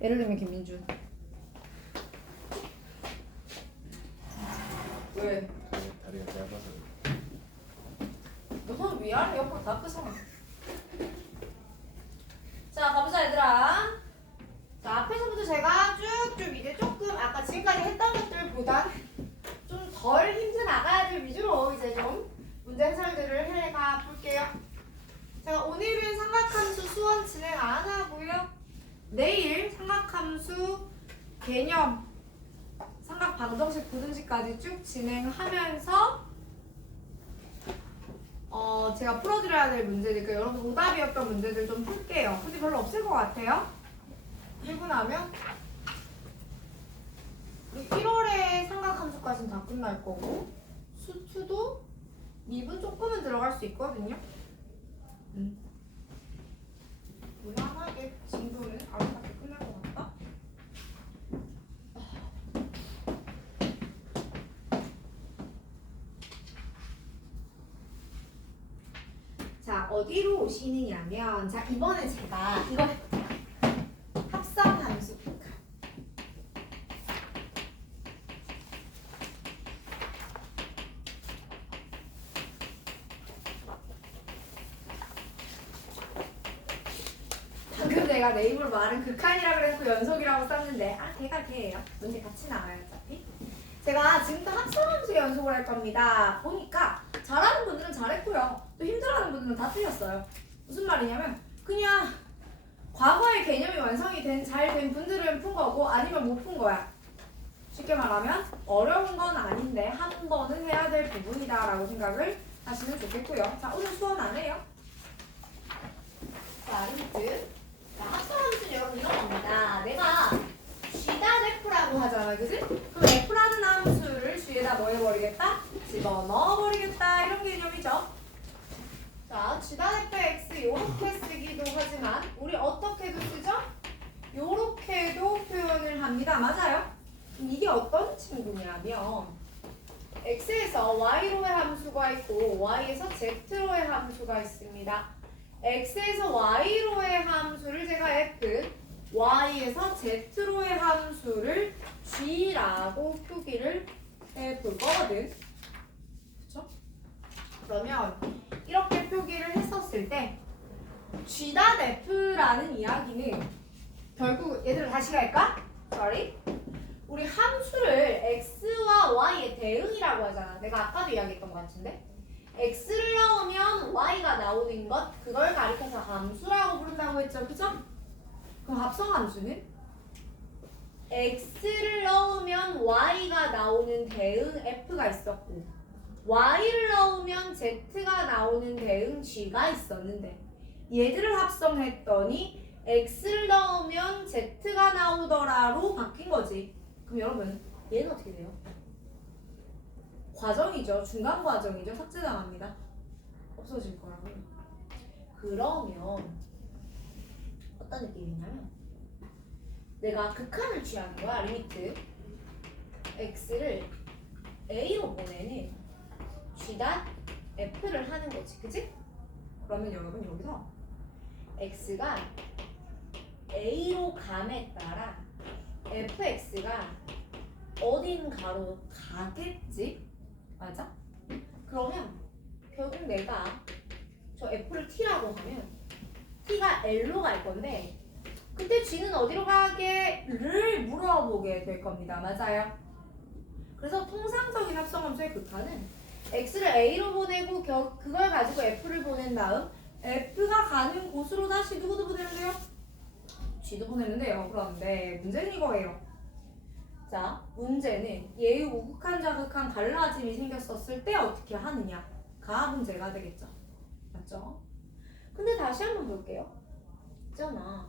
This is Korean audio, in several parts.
예를 들면 김민준. 왜? 다리가 짧아서. 너는 위아래 옆으로 다 끄잖아. 자, 가보자 얘들아. 자, 앞에서부터 제가 쭉쭉 이제 조금 아까 지금까지 했던 것들보단 좀 덜 힘든 아가들 위주로 이제 좀 문제 해설들을 해가 볼게요. 제가 오늘은 삼각함수 수원 진행 안 하고요. 내일 삼각함수 개념, 삼각 방정식, 부등식까지 쭉 진행하면서 제가 풀어드려야 될 문제들, 그러니까 여러분 오답이었던 문제들 좀 풀게요. 근데 별로 없을 것 같아요. 풀고 나면 우리 1월에 삼각함수까지는 다 끝날 거고 수투도 미분 조금은 들어갈 수 있거든요. 무난하게 진도는 아름답게 끝날 것 같다. 자, 어디로 오시느냐면, 자, 이번에 제가 이거 해볼게요. 합성함수. 방금 내가 내 입으로 말은 극한이라 그래서 연속이라고 썼는데, 걔가 걔예요. 문제 같이 나와요, 어차피. 제가 지금부터 합성함수 연속을 할 겁니다. 보니까 잘하는 분들은 잘했고요. 또 힘들어하는 분들은 다 틀렸어요. 무슨 말이냐면 그냥 과거의 개념이 완성이 잘 된 분들은 푼 거고 아니면 못 푼 거야. 쉽게 말하면 어려운 건 아닌데 한 번은 해야 될 부분이다 라고 생각을 하시면 좋겠고요. 자, 오늘 수원 안 해요. 자, 리미트. 자, 합성함수는 여러분 이런 겁니다. 내가 G다 F라고 하잖아, 그지? 그럼 F라는 함수를 G에다 뭐 해버리겠다? 집어넣어버리겠다, 이런 개념이죠. 자, G다 Fx 요렇게 쓰기도 하지만 우리 어떻게도 쓰죠? 요렇게도 표현을 합니다. 맞아요? 그럼 이게 어떤 친구냐면 X에서 Y로의 함수가 있고 Y에서 Z로의 함수가 있습니다. X에서 Y로의 함수를 제가 F, Y에서 Z로의 함수를 G라고 표기를 해볼 거거든. 그쵸? 그러면 이렇게 표기를 했었을 때 G다 F라는 이야기는 결국 얘들아 다시 갈까? Sorry. 우리 함수를 X와 Y의 대응이라고 하잖아. 내가 아까도 이야기했던 것 같은데 X를 넣으면 Y가 나오는 것, 그걸 가리켜서 함수라고 부른다고 했죠. 그죠? 그럼 합성함수는 X를 넣으면 Y가 나오는 대응 F가 있었고 Y를 넣으면 Z가 나오는 대응 G가 있었는데 얘들을 합성했더니 X를 넣으면 Z가 나오더라로 바뀐 거지. 그럼 여러분 얘는 어떻게 돼요? 과정이죠. 중간 과정이죠. 삭제당합니다. 없어질 거라고요. 그러면 어떤 느낌이냐면 내가 극한을 취하는 거야. 리미트 X를 A로 보내는 G다 F를 하는 거지. 그치? 그러면 여러분 여기서 X가 A로 감에 따라 fx가 어딘가로 가겠지? 맞아? 그러면 결국 내가 저 f를 t라고 하면 t가 l로 갈 건데 그때 g는 어디로 가게를 물어보게 될 겁니다. 맞아요? 그래서 통상적인 합성함수의 극한은 x를 a로 보내고 그걸 가지고 f를 보낸 다음 f가 가는 곳으로 다시 누구도 보내면 돼요? g도 보내면 돼요. 그런데 문제는 이거예요. 자, 문제는 얘의 우극한 자극한 갈라짐이 생겼었을 때 어떻게 하느냐가 문제가 되겠죠. 맞죠? 근데 다시 한번 볼게요. 있잖아.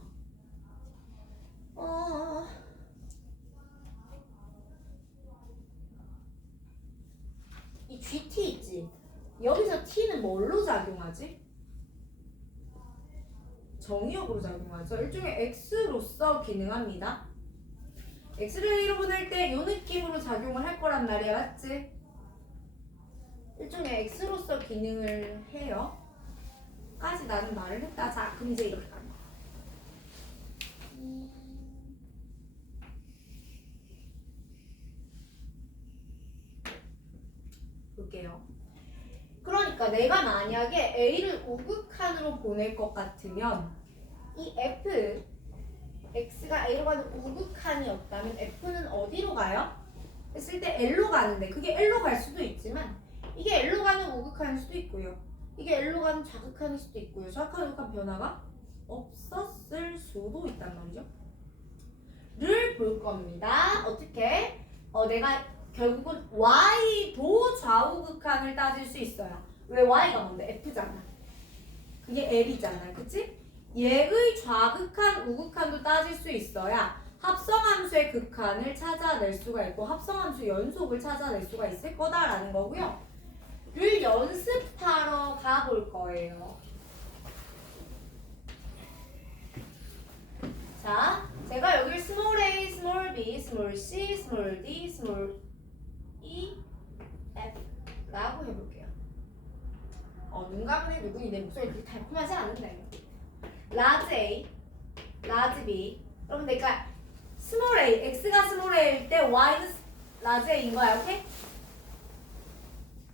이 GT 있지? 여기서 T는 뭘로 작용하지? 정의역으로 작용하죠. 일종의 X로서 기능합니다. X를 A로 보낼 때 이 느낌으로 작용을 할 거란 말이야. 맞지? 일종의 X로서 기능을 해요. 까지 나는 말을 했다. 자, 그럼 이제 이렇게 가는 거야. 볼게요. 그러니까 내가 만약에 A를 우극한으로 보낼 것 같으면 이 F, X가 A로 가는 우극한이었다면 F는 어디로 가요? 했을 때 L로 가는데 그게 L로 갈 수도 있지만 이게 L로 가는 우극한일 수도 있고요. 이게 L로 가는 좌극한일 수도 있고요. 좌극한, 우극한 변화가 없었을 수도 있단 말이죠. 를 볼 겁니다. 어떻게? 내가 결국은 Y도 좌우극한을 따질 수 있어요. 왜 Y가 뭔데? F잖아. 그게 L이잖아. 그치? 얘의 좌극한, 우극한도 따질 수 있어야 합성함수의 극한을 찾아낼 수가 있고 합성함수 연속을 찾아낼 수가 있을 거다라는 거고요. 를 연습하러 가볼 거예요. 자, 제가 여기를 small a, small b, small c, small d, small e, f 라고 해볼게요. 눈 감은 애 누구니? 내 목소리 그렇게 달콤하지 않은데. large a, large b. 여러분 내가 small a, x가 small a일 때 y는 large a인 거야, 오케이?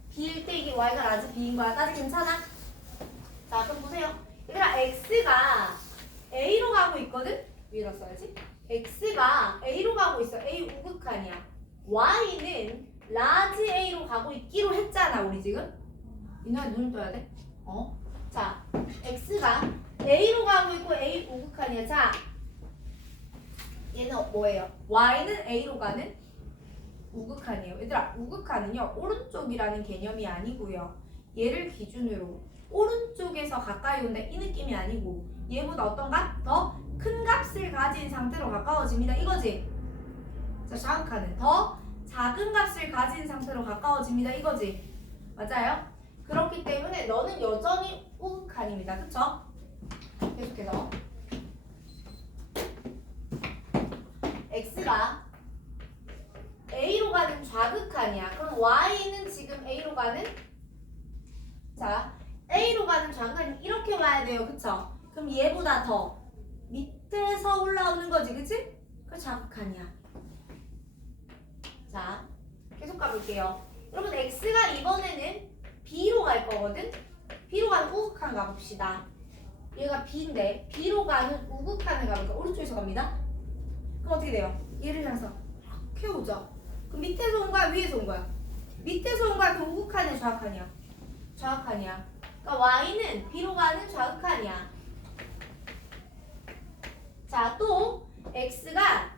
b일 때 이게 y가 large b인 거야. 까지 괜찮아? 자, 그럼 보세요. 얘들아, x가 a로 가고 있거든? 위로 써야지. x가 a로 가고 있어. a 우극한이야. y는 large a로 가고 있기로 했잖아, 우리 지금. 이놈아 눈을 떠야 돼. 자, x가 a로 가고 있고 a 우극한이야. 자, 얘는 뭐예요? y는 a로 가는 우극한이에요. 얘들아, 우극한은요 오른쪽이라는 개념이 아니고요. 얘를 기준으로 오른쪽에서 가까이 온다 이 느낌이 아니고 얘보다 어떤가? 더 큰 값을 가진 상태로 가까워집니다. 이거지? 자, 좌극한은 더 작은 값을 가진 상태로 가까워집니다. 이거지? 맞아요? 그렇기 때문에 너는 여전히 우극한입니다. 그쵸? 계속해서 x가 a로 가는 좌극한이야. 그럼 y는 지금 a로 가는 자 a로 가는 좌극한이 이렇게 와야 돼요. 그쵸? 그럼 얘보다 더 밑에서 올라오는 거지. 그치? 그 좌극한이야. 자 계속 가볼게요. 여러분 x가 이번에는 b로 갈 거거든? b로 가는 우극한 가봅시다. 얘가 b인데 b로 가는 우극한을 가볼까? 오른쪽에서 갑니다. 그럼 어떻게 돼요? 얘를 향해서 이렇게 오죠. 그럼 밑에서 온 거야? 위에서 온 거야? 밑에서 온 거야? 그럼 우극한이야? 좌극한이야? 좌극한이야. 그러니까 y는 b로 가는 좌극한이야. 자, 또 x가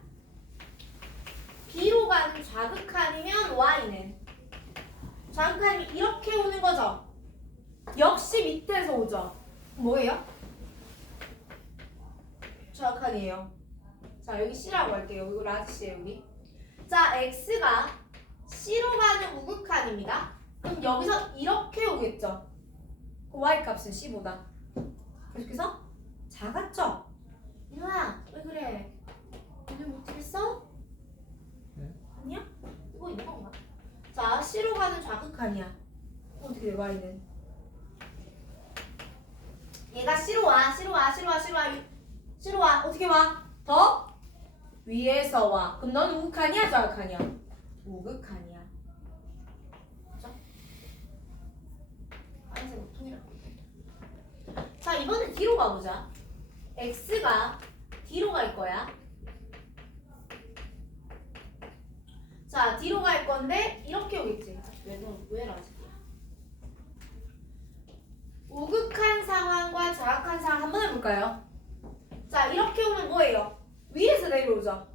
b로 가는 좌극한이면 y는 좌극한이 이렇게 오는 거죠. 역시 밑에서 오죠. 뭐예요? 좌극한이에요. 자, 여기 C라고 할게요. 이거 라지 C예요, 여기. 자, X가 C로 가는 우극한입니다. 그럼 여기서 이렇게 오겠죠. 그 Y 값은 C보다. 계속해서 작았죠? 이누야, 왜 그래? 오늘 못하겠어? 네. 아니야? 이거 있는 건가? 자, C로 가는 좌극한이야. 어떻게 돼, Y는? 얘가 C로 와, C로 와, C로 와, C로 와. C로 와. 어떻게 와? 더? 위에서 와. 그럼 넌 우극한이야, 좌극한이야? 우극한이야. 그죠? 아니지, 보통이라고. 자, 이번엔 뒤로 가보자. x가 뒤로 갈 거야. 자, 뒤로 갈 건데 이렇게 오겠지. 왜 라지? 우극한 상황과 좌극한 상황 한번 해볼까요? 자, 이렇게 오면 뭐예요? 위에서 내려오죠.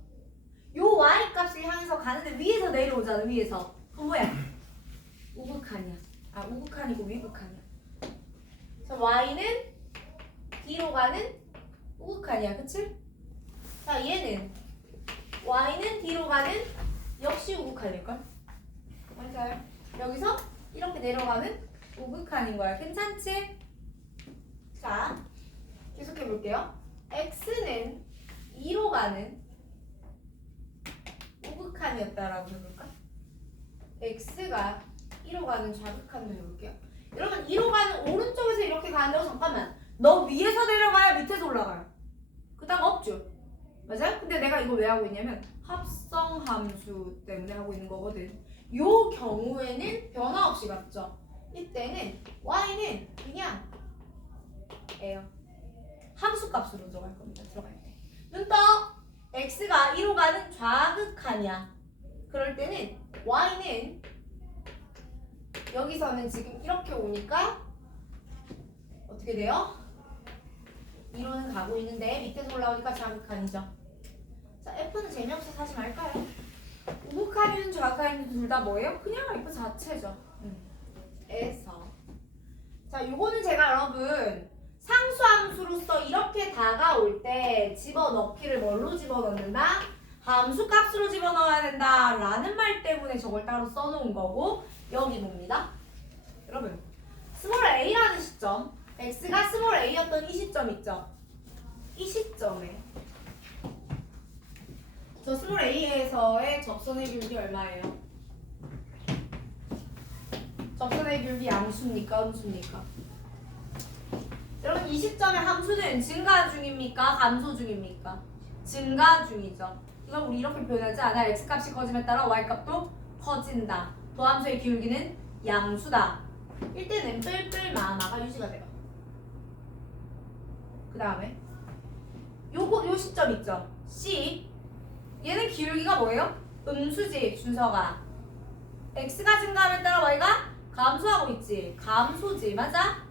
요 y 값을 향해서 가는데 위에서 내려오잖아. 위에서. 그럼 뭐야? 우극한이야. 우극한이고 위극한이야. 자, y는 뒤로 가는 우극한이야. 그치? 자, 얘는 y는 뒤로 가는 역시 우극한일걸? 맞아요. 여기서 이렇게 내려가는 우극한인 거야. 괜찮지? 자, 계속해 볼게요. x는 2로 가는 우극한이었다라고 해볼까? x가 2로 가는 좌극한도 해볼게요. 여러분 2로 가는 오른쪽에서 이렇게 가는데 잠깐만. 너 위에서 내려가요? 밑에서 올라가요? 그딴 거 없죠? 맞아요? 근데 내가 이걸 왜 하고 있냐면 합성함수 때문에 하고 있는 거거든. 요 경우에는 변화 없이 같죠. 이때는 y는 그냥 에요. 함수값으로 들어갈 겁니다. 들어갈 때. 눈 떠. x가 2로 가는 좌극한이야. 그럴 때는 y는 여기서는 지금 이렇게 오니까 어떻게 돼요? 2로는 가고 있는데 밑에서 올라오니까 좌극한이죠. 자, f는 재미없어서 사지 말까요? 우극한이든 좌극한이든 둘 다 뭐예요? 그냥 f 자체죠. 에서. 자, 요거는 제가 여러분 상수함수로서 이렇게 다가올 때 집어넣기를 뭘로 집어넣는다? 함수값으로 집어넣어야 된다 라는 말 때문에 저걸 따로 써놓은 거고 여기 봅니다. 여러분 스몰 a라는 시점 x가 스몰 a였던 이 시점 있죠? 이 시점에 저 스몰 a에서의 접선의 기울기 얼마예요? 접선의 기울기 양수입니까? 음수입니까? 여러분 이 시점의 함수는 증가 중입니까? 감소 중입니까? 증가 중이죠. 이걸 우리 이렇게 표현하지 않아. x값이 커짐에 따라 y값도 커진다. 도함수의 기울기는 양수다. 이때는 뿔뿔마마가 유지가 돼요. 그 다음에 요 시점 있죠? C 얘는 기울기가 뭐예요? 음수지 순서가 x가 증가함에 따라 y가 감소하고 있지. 감소지 맞아?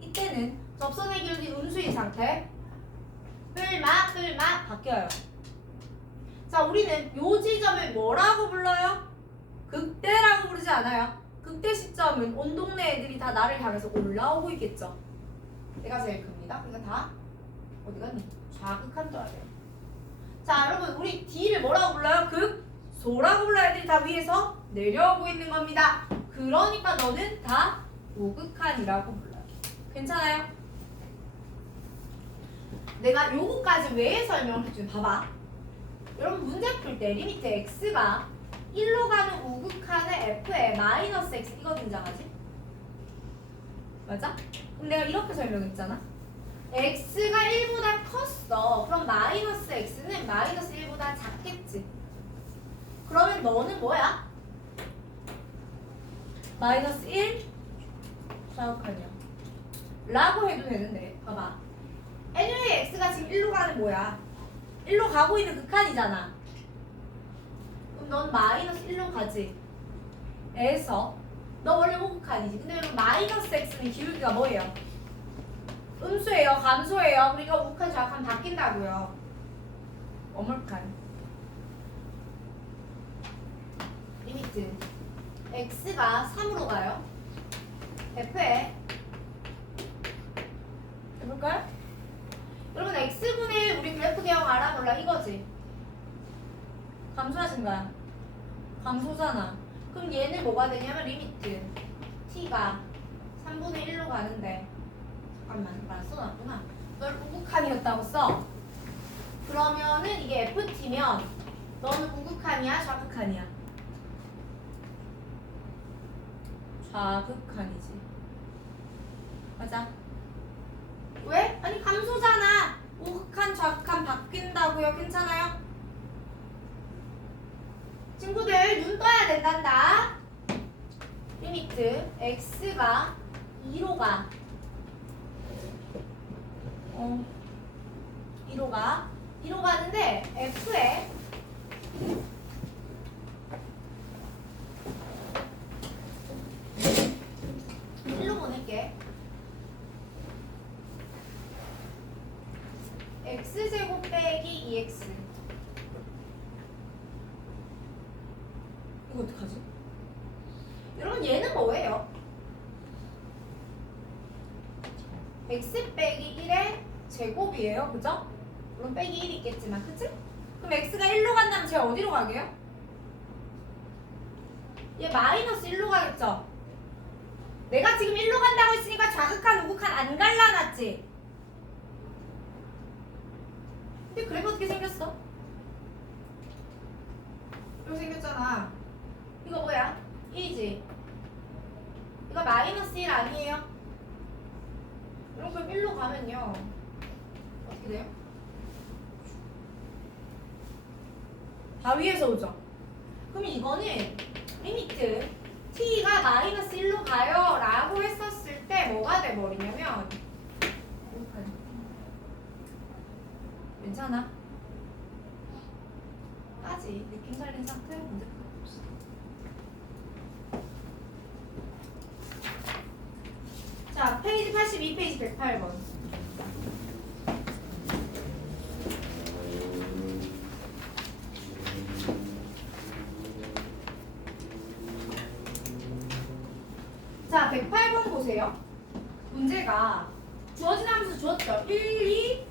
이때는 접선의 기울기 음수인 상태 뿔마 바뀌어요. 자, 우리는 요 지점을 뭐라고 불러요? 극대라고 부르지 않아요. 극대 시점은 온 동네 애들이 다 나를 향해서 올라오고 있겠죠. 내가 제일 큽니다. 그러니까 다 어디 갔니? 좌극한 줄 알아요. 자, 여러분 우리 D를 뭐라고 불러요? 극소라고 불러요. 애들이 다 위에서 내려오고 있는 겁니다. 그러니까 너는 다 우극한이라고 불러요. 괜찮아요? 내가 요거까지 왜 설명을 해주면 봐봐. 여러분 문제 풀 때 리미트 x가 1로 가는 우극한의 f에 마이너스 x 이거 등장하지? 맞아? 그럼 내가 이렇게 설명했잖아. x가 1보다 컸어. 그럼 마이너스 x는 마이너스 1보다 작겠지. 그러면 너는 뭐야? 마이너스 1 좌극한이야 라고 해도 되는데 봐봐. anyway x가 지금 1로 가는 뭐야? 1로 가고 있는 극한이잖아. 그럼 넌 마이너스 1로 가지. 에서 너 원래 우극한이지. 근데 여러분 마이너스 x는 기울기가 뭐예요? 음수예요? 감소예요? 그러니까 우극한 좌극한 바뀐다고요. 어물칸 리미트 x가 3으로 가요. f에 해볼까요? 여러분 x분의 1 우리 그래프 대형 알아 몰라 이거지? 감소하신 거야. 감소잖아. 그럼 얘는 뭐가 되냐면 리미트 t가 3분의 1로 가는데 잠깐만 이거 안 써놨구나. 널 우극한이었다고 써. 그러면은 이게 ft면 너는 우극한이야 좌극한이야? 좌극한이지. 맞아. 왜? 아니 감소잖아. 우극한 좌극한 바뀐다고요. 괜찮아요? 친구들 눈 떠야 된단다. 리미트 x가 2로 가. 2로 가는데 f에 일로 보낼게. x제곱 빼기 2x 이거 어떡하지? 여러분 얘는 뭐예요? x 빼기 1의 제곱이에요. 그죠? 물론 빼기 1이 있겠지만 그치? 그럼 x가 1로 간다면 쟤 어디로 가게요? 얘 마이너스 1로 가겠죠? 내가 지금 1로 간다고 했으니까 좌극한 우극한 안 갈라놨지? 근데 그래프 어떻게 생겼어? 이렇게 생겼잖아. 이거 뭐야? 1이지? 이거 마이너스 1 아니에요? 그럼 1로 가면요 어떻게 돼요? 다 위에서 오죠? 그럼 이거는 리미트 t가 마이너스 1로 가요 라고 했었을 때 뭐가 돼버리냐면 괜찮아? 까지 느낌 살린 상태 문제 풀어봅시다. 자, 페이지 82, 페이지 108번. 자, 108번 보세요. 문제가 주어진 함수 주었죠. 1, 2,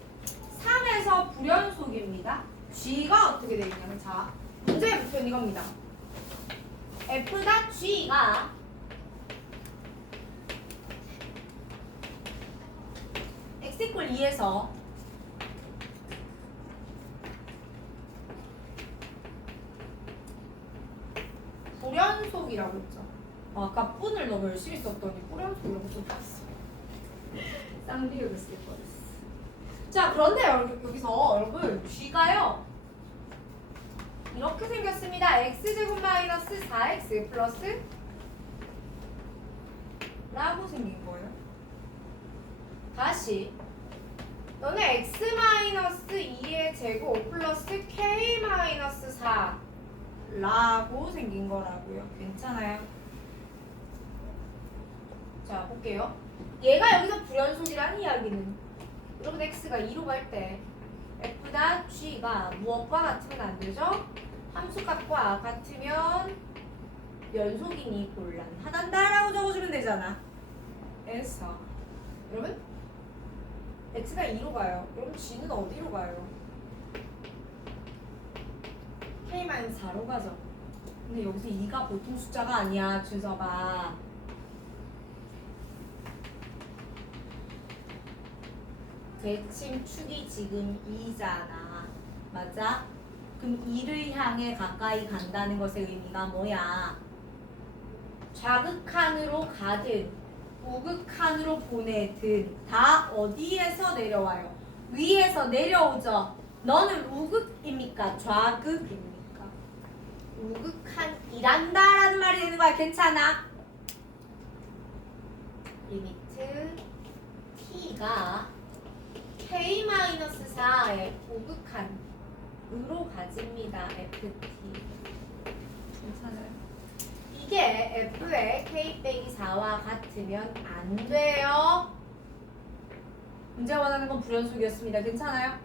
3에서 불연속입니다. G가 어떻게 되어 있냐면, 자, 문제의 목표는 이겁니다. F가 G가 x 이퀄 2에서 불연속이라고 했죠. 아까 뿐을 너무 열심히 썼더니 불연속이라고 썼어. 쌍비교를 쓸 뻔했어. 자, 그런데 여기서 여러분 G가요 이렇게 생겼습니다. x제곱 마이너스 4x 플러스 라고 생긴 거예요. 다시 너네 x 마이너스 2의 제곱 플러스 k 마이너스 4 라고 생긴 거라고요. 괜찮아요? 자, 볼게요. 얘가 여기서 불연속이라는 이야기는 여러분 x가 2로 갈 때 f다 g가 무엇과 같으면 안 되죠? 함수값과 같으면 연속이니 곤란하단다라고 적어주면 되잖아. 그래서 여러분 x가 2로 가요. 여러분 g는 어디로 가요? k-4로 가죠. 근데 여기서 2가 보통 숫자가 아니야. 준서봐. 대칭축이 지금 2잖아. 맞아? 그럼 2를 향해 가까이 간다는 것의 의미가 뭐야? 좌극한으로 가든 우극한으로 보내든 다 어디에서 내려와요? 위에서 내려오죠. 너는 우극입니까? 좌극입니까? 우극한이란다라는 말이 되는 거야. 괜찮아? 리미트 t가 k-4의 우극한으로 가집니다. ft. 괜찮아요? 이게 f의 k-4와 같으면 안 돼요. 문제가 원하는 건 불연속이었습니다. 괜찮아요?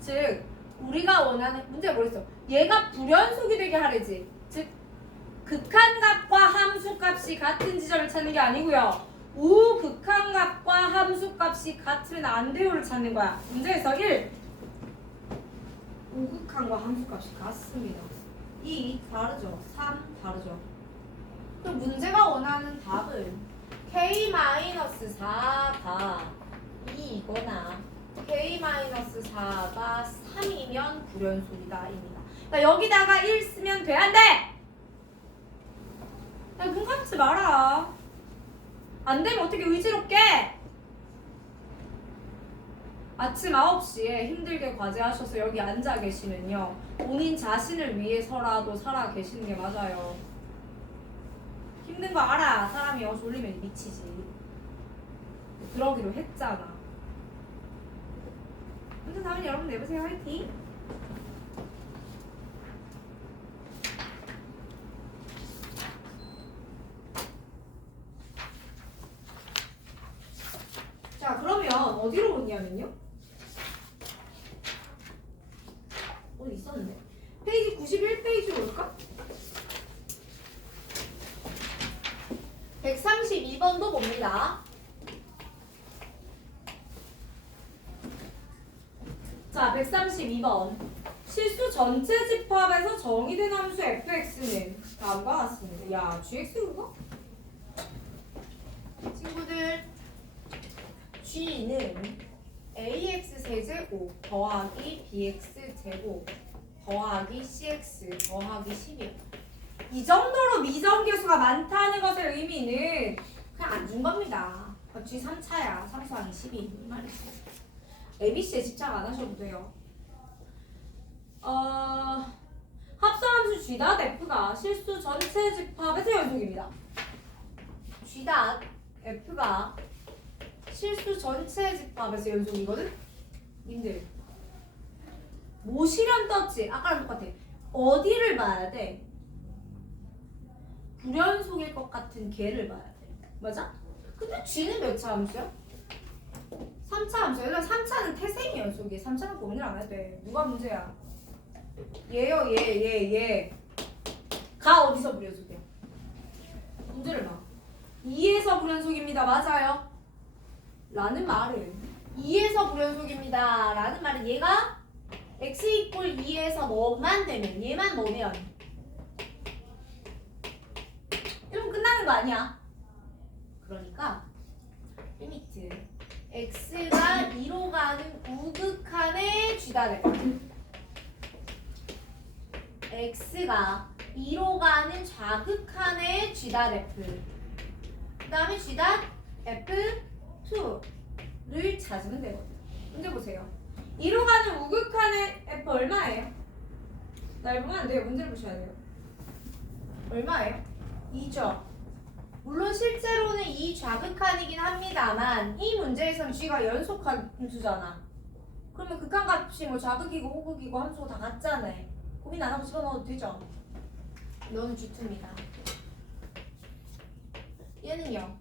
즉 우리가 원하는 문제가 뭐랬어? 얘가 불연속이 되게 하래지. 즉 극한값과 함수값이 같은 지점을 찾는 게 아니고요. 우극한값과 함수값이 같으면 안 돼요를 찾는 거야. 문제에서 1. 우극한과 함수값이 같습니다. 2. 다르죠. 3. 다르죠. 그럼 문제가 원하는 답은 k-4가 2이거나 k-4가 3이면 불연속이다 입니다. 그러니까 여기다가 1 쓰면 돼? 안 돼? 눈 감지 마라. 안 되면 어떻게 의지롭게? 아침 9시에 힘들게 과제하셔서 여기 앉아 계시면요. 본인 자신을 위해서라도 살아 계시는 게 맞아요. 힘든 거 알아. 사람이 졸리면 미치지. 그러기로 했잖아. 아무튼 다음에 여러분 내보세요. 화이팅! 자, 그러면 어디로 오냐면요. 어디 있었는데? 페이지 91페이지로 올까? 132번도 봅니다. 자, 132번. 실수 전체 집합에서 정의된 함수 fx는 다음과 같습니다. 야, gx인가? 친구들, g는 ax 세제곱 더하기 bx 제곱 더하기 cx 더하기 10이에요. 이 정도로 미정계수가 많다는 것의 의미는 그냥 안 준 겁니다. g 3차야. 3 더하기 12 이 말이죠. ABC에 집착 안 하셔도 돼요. 합성함수 G.F가 실수 전체 집합에서 연속입니다. G.F가 실수 전체 집합에서 연속이거든? 님들 뭐 실현 떴지? 아까랑 똑같아. 어디를 봐야 돼? 불연속일 것 같은 개를 봐야 돼. 맞아? 근데 G는 몇 차 함수야? 3차 함수야. 일단 3차는 태생이 연속이야. 3차는 고민을 안 해도 돼. 누가 문제야? 얘요, 얘. 가 어디서 불연속이야? 문제를 봐. 2에서 불연속입니다. 맞아요? 라는 말은 2에서 불연속입니다. 라는 말은 얘가 x 이퀄 2에서 뭐만 되면 얘만 뭐면 이러면 끝나는 거 아니야? 그러니까 리미트 x가 2로 가는 우극한의 G.F x가 2로 가는 좌극한의 G.F 그 다음에 G.F2를 찾으면 되거든요. 문제 보세요. 2로 가는 우극한의 F 얼마예요? 넓으면 안 돼요. 문제를 보셔야 돼요. 얼마예요? 2죠. 물론 실제로는 이 좌극한이긴 합니다만 이 문제에서는 G가 연속한 함수잖아. 그러면 극한값이 뭐 좌극이고 호극이고 함수가 다 같잖아. 고민 안 하고 집어넣어도 되죠? 너는 G2입니다. 얘는 0.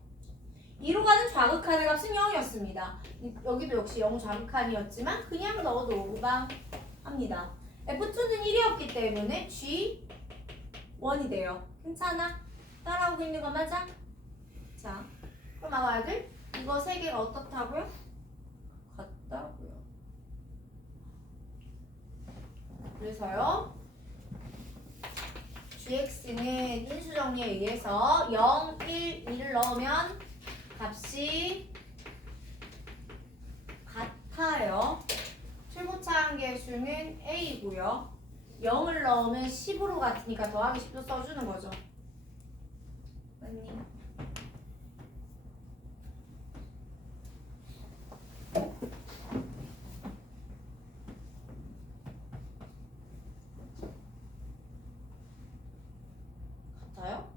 2로 가는 좌극한의 값은 0이었습니다. 여기도 역시 0 좌극한이었지만 그냥 넣어도 무방합니다. F2는 1이었기 때문에 G1이 돼요. 괜찮아? 따라오고 있는 거 맞아? 자, 그럼 아들 이거 세 개가 어떻다고요? 같다고요. 그래서요 gx는 인수정리에 의해서 0, 1, 1 넣으면 값이 같아요. 최고차항계 수는 a고요. 0을 넣으면 10으로 같으니까 더하기 10도 써주는 거죠. 맞니? 같아요?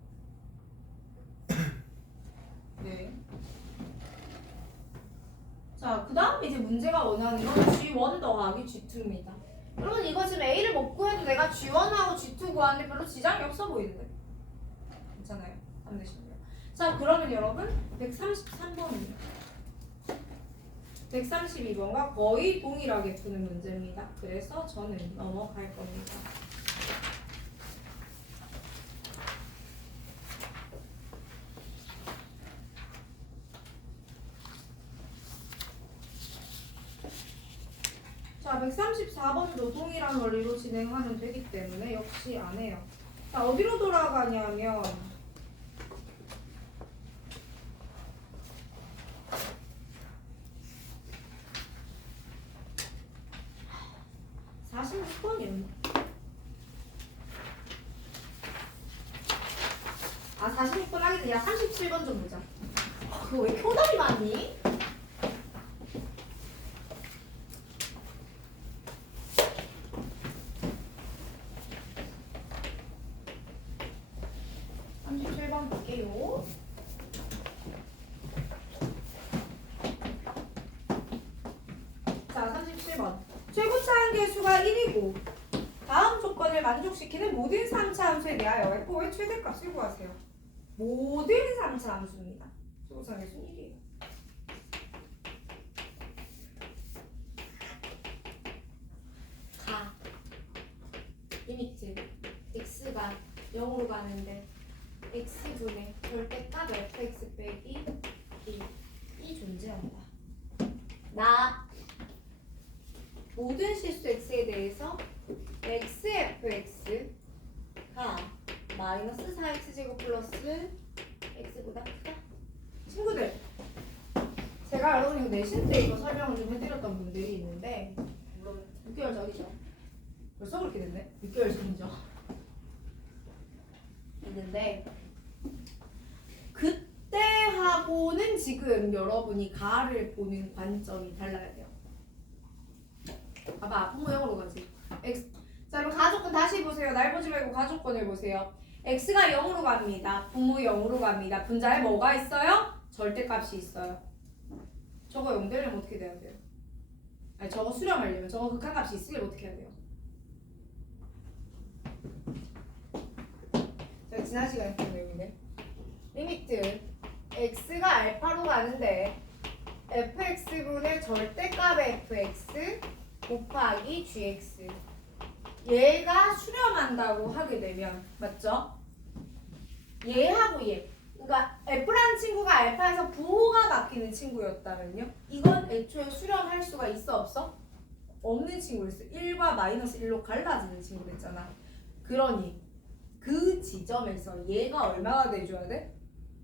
네. 자, 그 다음에 이제 문제가 원하는 건 G1 더하기 G2입니다. 여러분 이거 지금 A를 못 구해도 내가 G1하고 G2 구하는데 별로 지장이 없어 보이는데? 괜찮아요? 안 되시나요? 자, 그러면 여러분 133번입니다. 132번과 거의 동일하게 푸는 문제입니다. 그래서 저는 넘어갈 겁니다. 자, 134번도 동일한 원리로 진행하면 되기 때문에 역시 안 해요. 자, 어디로 돌아가냐면 46번이었나? 아, 46번 하기 전에 37번 좀 보자. 그거 왜 표답이 많니? 볼게요. 자, 37번. 최고차항계 수가 1이고 다음 조건을 만족시키는 모든 3차 함수에 대하여 F의 최대값을 구하세요. 모든 3차 함수입니다. 최고차항계 수는 1이에요. 가 리미트 x가 0으로 가는데 x분의 절대값 fx 빼기 1이 존재한다. 나 모든 실수 x에 대해서 xfx가 마이너스 4x제곱 플러스 x보다 크다. 친구들, 제가 여러분 이거 내신 때 이거 설명을 좀 해드렸던 분들이 있는데 물론 6개월 전이죠. 벌써 그렇게 됐네? 6개월 전이죠. 있는데 그때하고는 지금 여러분이 가를 보는 관점이 달라야 돼요. 봐봐, 분모형으로 가지. X. 자, 그럼 가족분 다시 보세요. 보세요. 날 보지 말고 가족권을 보세요. x가 0으로 갑니다. 분모 0으로 갑니다. 분자에 뭐가 있어요? 절대값이 있어요. 저거 0 되려면 어떻게 돼야 돼요? 아니 저거 수렴하려면 저거 극한값이 있으려면 어떻게 해야 돼요? 제가 지난 시간에 했던 내용인데 리미트 x가 알파로 가는데 fx분의 절대값의 fx 곱하기 gx 얘가 수렴한다고 하게 되면 맞죠? 얘하고 얘 그러니까 f라는 친구가 알파에서 부호가 바뀌는 친구였다면요 이건 애초에 수렴할 수가 있어 없어? 없는 친구였어. 1과 마이너스 1로 갈라지는 친구 됐잖아. 그러니 그 지점에서 얘가 얼마가 돼줘야 돼?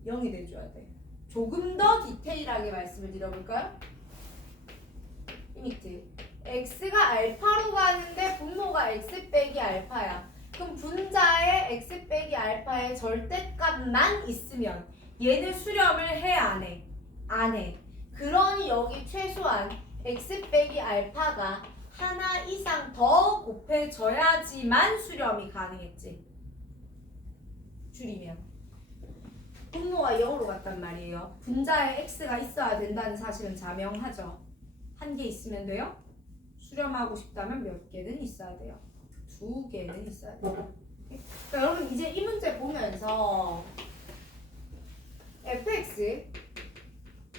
0이 돼줘야 돼. 조금 더 디테일하게 말씀을 드려볼까요? 리미트 x가 알파로 가는데 분모가 x 빼기 알파야. 그럼 분자의 x 빼기 알파의 절대값만 있으면 얘는 수렴을 해 안 해? 안 해. 그러니 여기 최소한 x 빼기 알파가 하나 이상 더 곱해져야지만 수렴이 가능했지. 줄이면 분모가 0으로 갔단 말이에요. 분자에 x가 있어야 된다는 사실은 자명하죠. 한 개 있으면 돼요? 수렴하고 싶다면 몇 개는 있어야 돼요? 2개는 있어야 돼요. 자, 여러분 이제 이 문제 보면서 fx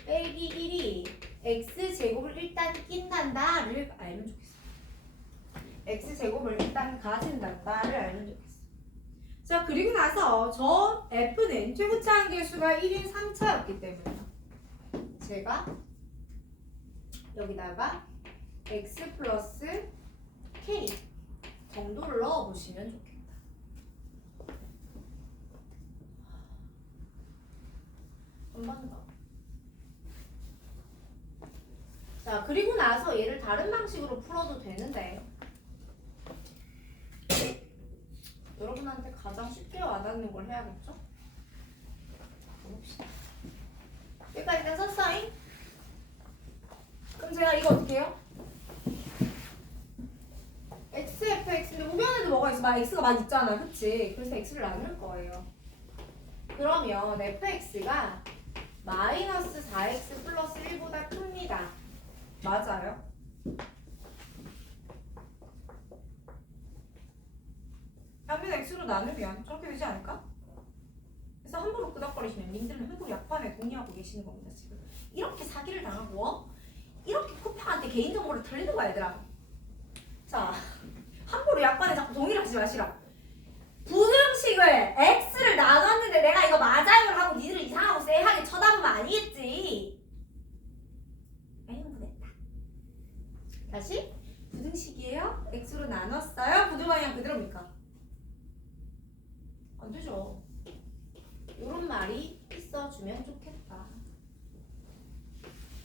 빼기 1이 x제곱을 일단 낀단다를 알면 좋겠어. x제곱을 일단 가진단다를 알면 좋겠어. 자, 그리고 나서 저 f는 최고차항 계수가 1인 3차였기 때문에 제가 여기다가 x 플러스 k 정도를 넣어보시면 좋겠다. 한 번 더. 자, 그리고 나서 얘를 다른 방식으로 풀어도 되는데 여러분한테 가장 쉽게 와닿는 걸 해야겠죠? 봅시다. 여기까지 일단 썼어잉? 그럼 제가 이거 어떻게 해요? xfx인데 우변에도 뭐가 있어? 막 x가 막 있잖아, 그치? 그래서 x를 나눌 거예요. 그러면 fx가 마이너스 4x 플러스 1보다 큽니다. 맞아요? 양변 x로 나누면 저렇게 되지 않을까? 그래서 함부로 끄덕거리시면 님들은 함부로 약반에 동의하고 계시는 겁니다. 지금 이렇게 사기를 당하고 이렇게 쿠팡한테 개인정보를 털리는 거야 얘들아. 자, 함부로 약반에 자꾸 동의를 하지 마시라. 부등식을 x를 나눴는데 내가 이거 맞아요 하고 니들 이상하고 쎄하게 쳐다보면 아니겠지. 에이 흥분했다. 다시 부등식이에요? x로 나눴어요? 부등방향 그대로입니까? 안 되죠. 요런 말이 있어주면 좋겠다.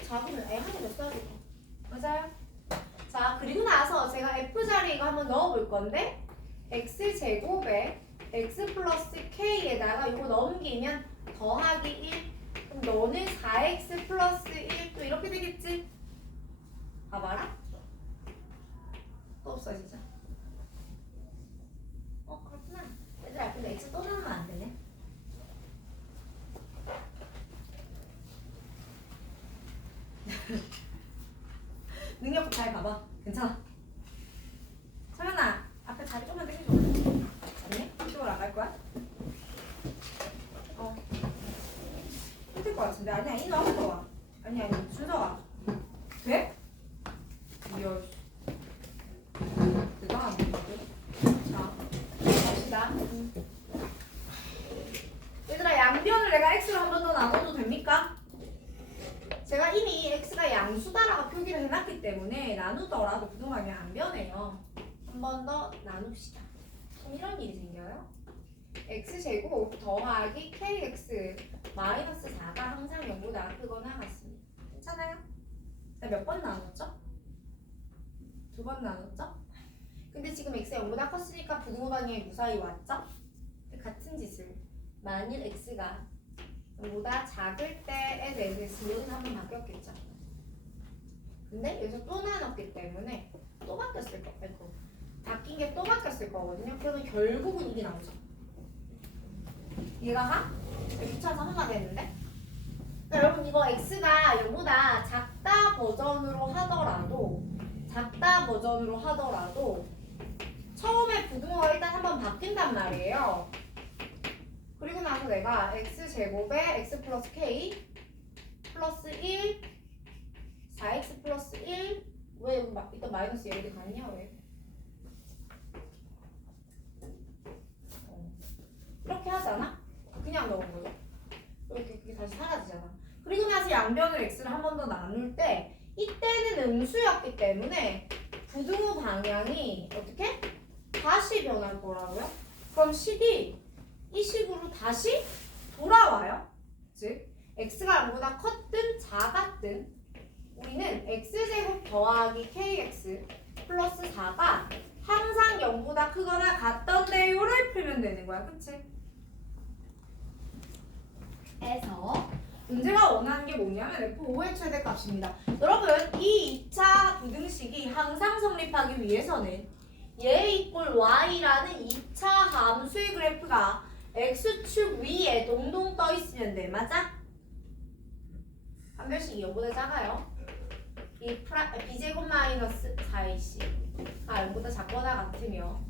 작으면 한개 더 써야 돼. 맞아요? 자, 그리고 나서 제가 f자리에 이거 한번 넣어볼 건데 x제곱에 x 플러스 k에다가 이거 넘기면 더하기 1 그럼 너는 4x 플러스 1 또 이렇게 되겠지? 봐봐라. 또 없어지죠? 그렇구나. 얘들아 근데 x 또 나오면 안 되네. 능력 잘 봐봐. 괜찮아. 서연아 앞에 다리 좀만 당겨줘. 아니? 이쪽으로 안 갈 거야? 힘들 것 같은데. 아니야 이 너무 와. 아니 준서가 돼? 이야 대단한데. 자 갑시다. 얘들아 양변을 내가 x로 한 번 더 나눠도 됩니까? 제가 이미 x가 양수다라고 표기를 해놨기 때문에 나누더라도 부등방이 안 변해요. 한 번 더 나눕시다. 그럼 이런 일이 생겨요. x제곱 더하기 kx 마이너스 4가 항상 0보다 크거나 같습니다. 괜찮아요? 몇 번 나눴죠? 2번 나눴죠? 근데 지금 x가 0보다 컸으니까 부등호 방향이 무사히 왔죠? 같은 짓을 만일 x가 0보다 작을 때에 대해서 여기는 한번 바뀌었겠죠? 근데 여기서 또 나눴기 때문에 또 바뀌었을 거예요. 바뀐 게 또 바뀌었을 0이었을 거거든요. 그러면 결국은 이게 나오죠. 이해가 가? 귀찮아서 하나가 됐는데? 그러니까 여러분 이거 x가 0보다 작다 버전으로 하더라도 처음에 부등호가 일단 한번 바뀐단 말이에요. 그리고 나서 내가 x제곱에 x 플러스 k 플러스 1 4x 플러스 1 왜 여기 일단 마이너스 여기 가느냐 왜? 이렇게 하잖아? 그냥 넣은 거죠. 이렇게 그게 다시 사라지잖아. 그리고 나서 양변을 x를 한 번 더 나눌 때 이때는 음수였기 때문에 부등호 방향이 어떻게? 다시 변할 거라고요? 그럼 식이 이 식으로 다시 돌아와요. 즉 x가 0보다 컸든 작았든 우리는 x제곱 더하기 kx 플러스 4가 항상 0보다 크거나 같던데요를 풀면 되는 거야. 그치? 해서 문제가 원하는 게 뭐냐면 F5의 최대값입니다. 여러분 이 2차 부등식이 항상 성립하기 위해서는 얘 이꼴 y라는 2차 함수의 그래프가 x축 위에 동동 떠 있으면 돼. 맞아? 한 별씩이 0보다 작아요. 이 b제곱 마이너스 4ac 가 0보다 작거나 같으며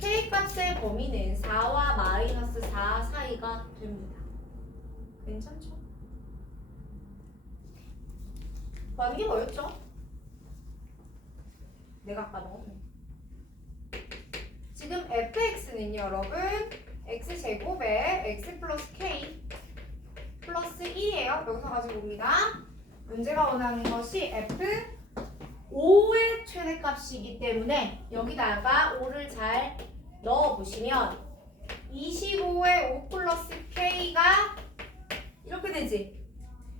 k값의 범위는 4와 마이너스 4 사이가 됩니다. 괜찮죠? 구하는 게 뭐였죠? 내가 아까 넣었네. 지금 fx는요 여러분 x제곱에 x 플러스 k 플러스 1이에요. 여기서 가지고 옵니다. 문제가 원하는 것이 f5의 최대값이기 때문에 여기다가 5를 잘 넣어보시면 25의 5 플러스 k가 이렇게 되지.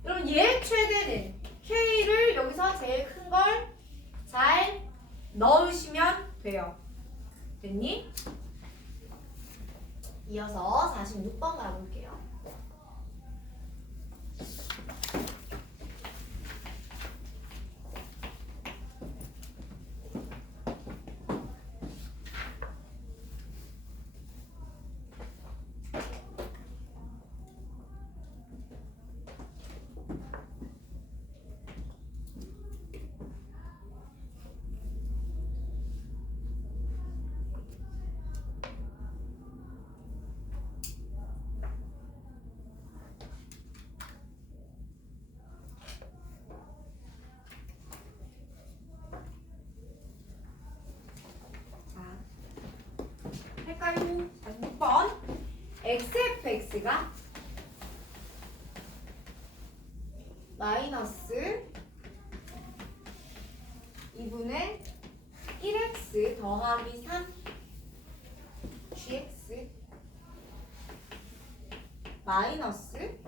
그럼 얘 최대는 k를 여기서 제일 큰 걸 잘 넣으시면 돼요. 됐니? 이어서 46번 가볼게요. 할까요? 46번 xfx가 마이너스 2분의 1x 더하기 3 gx 마이너스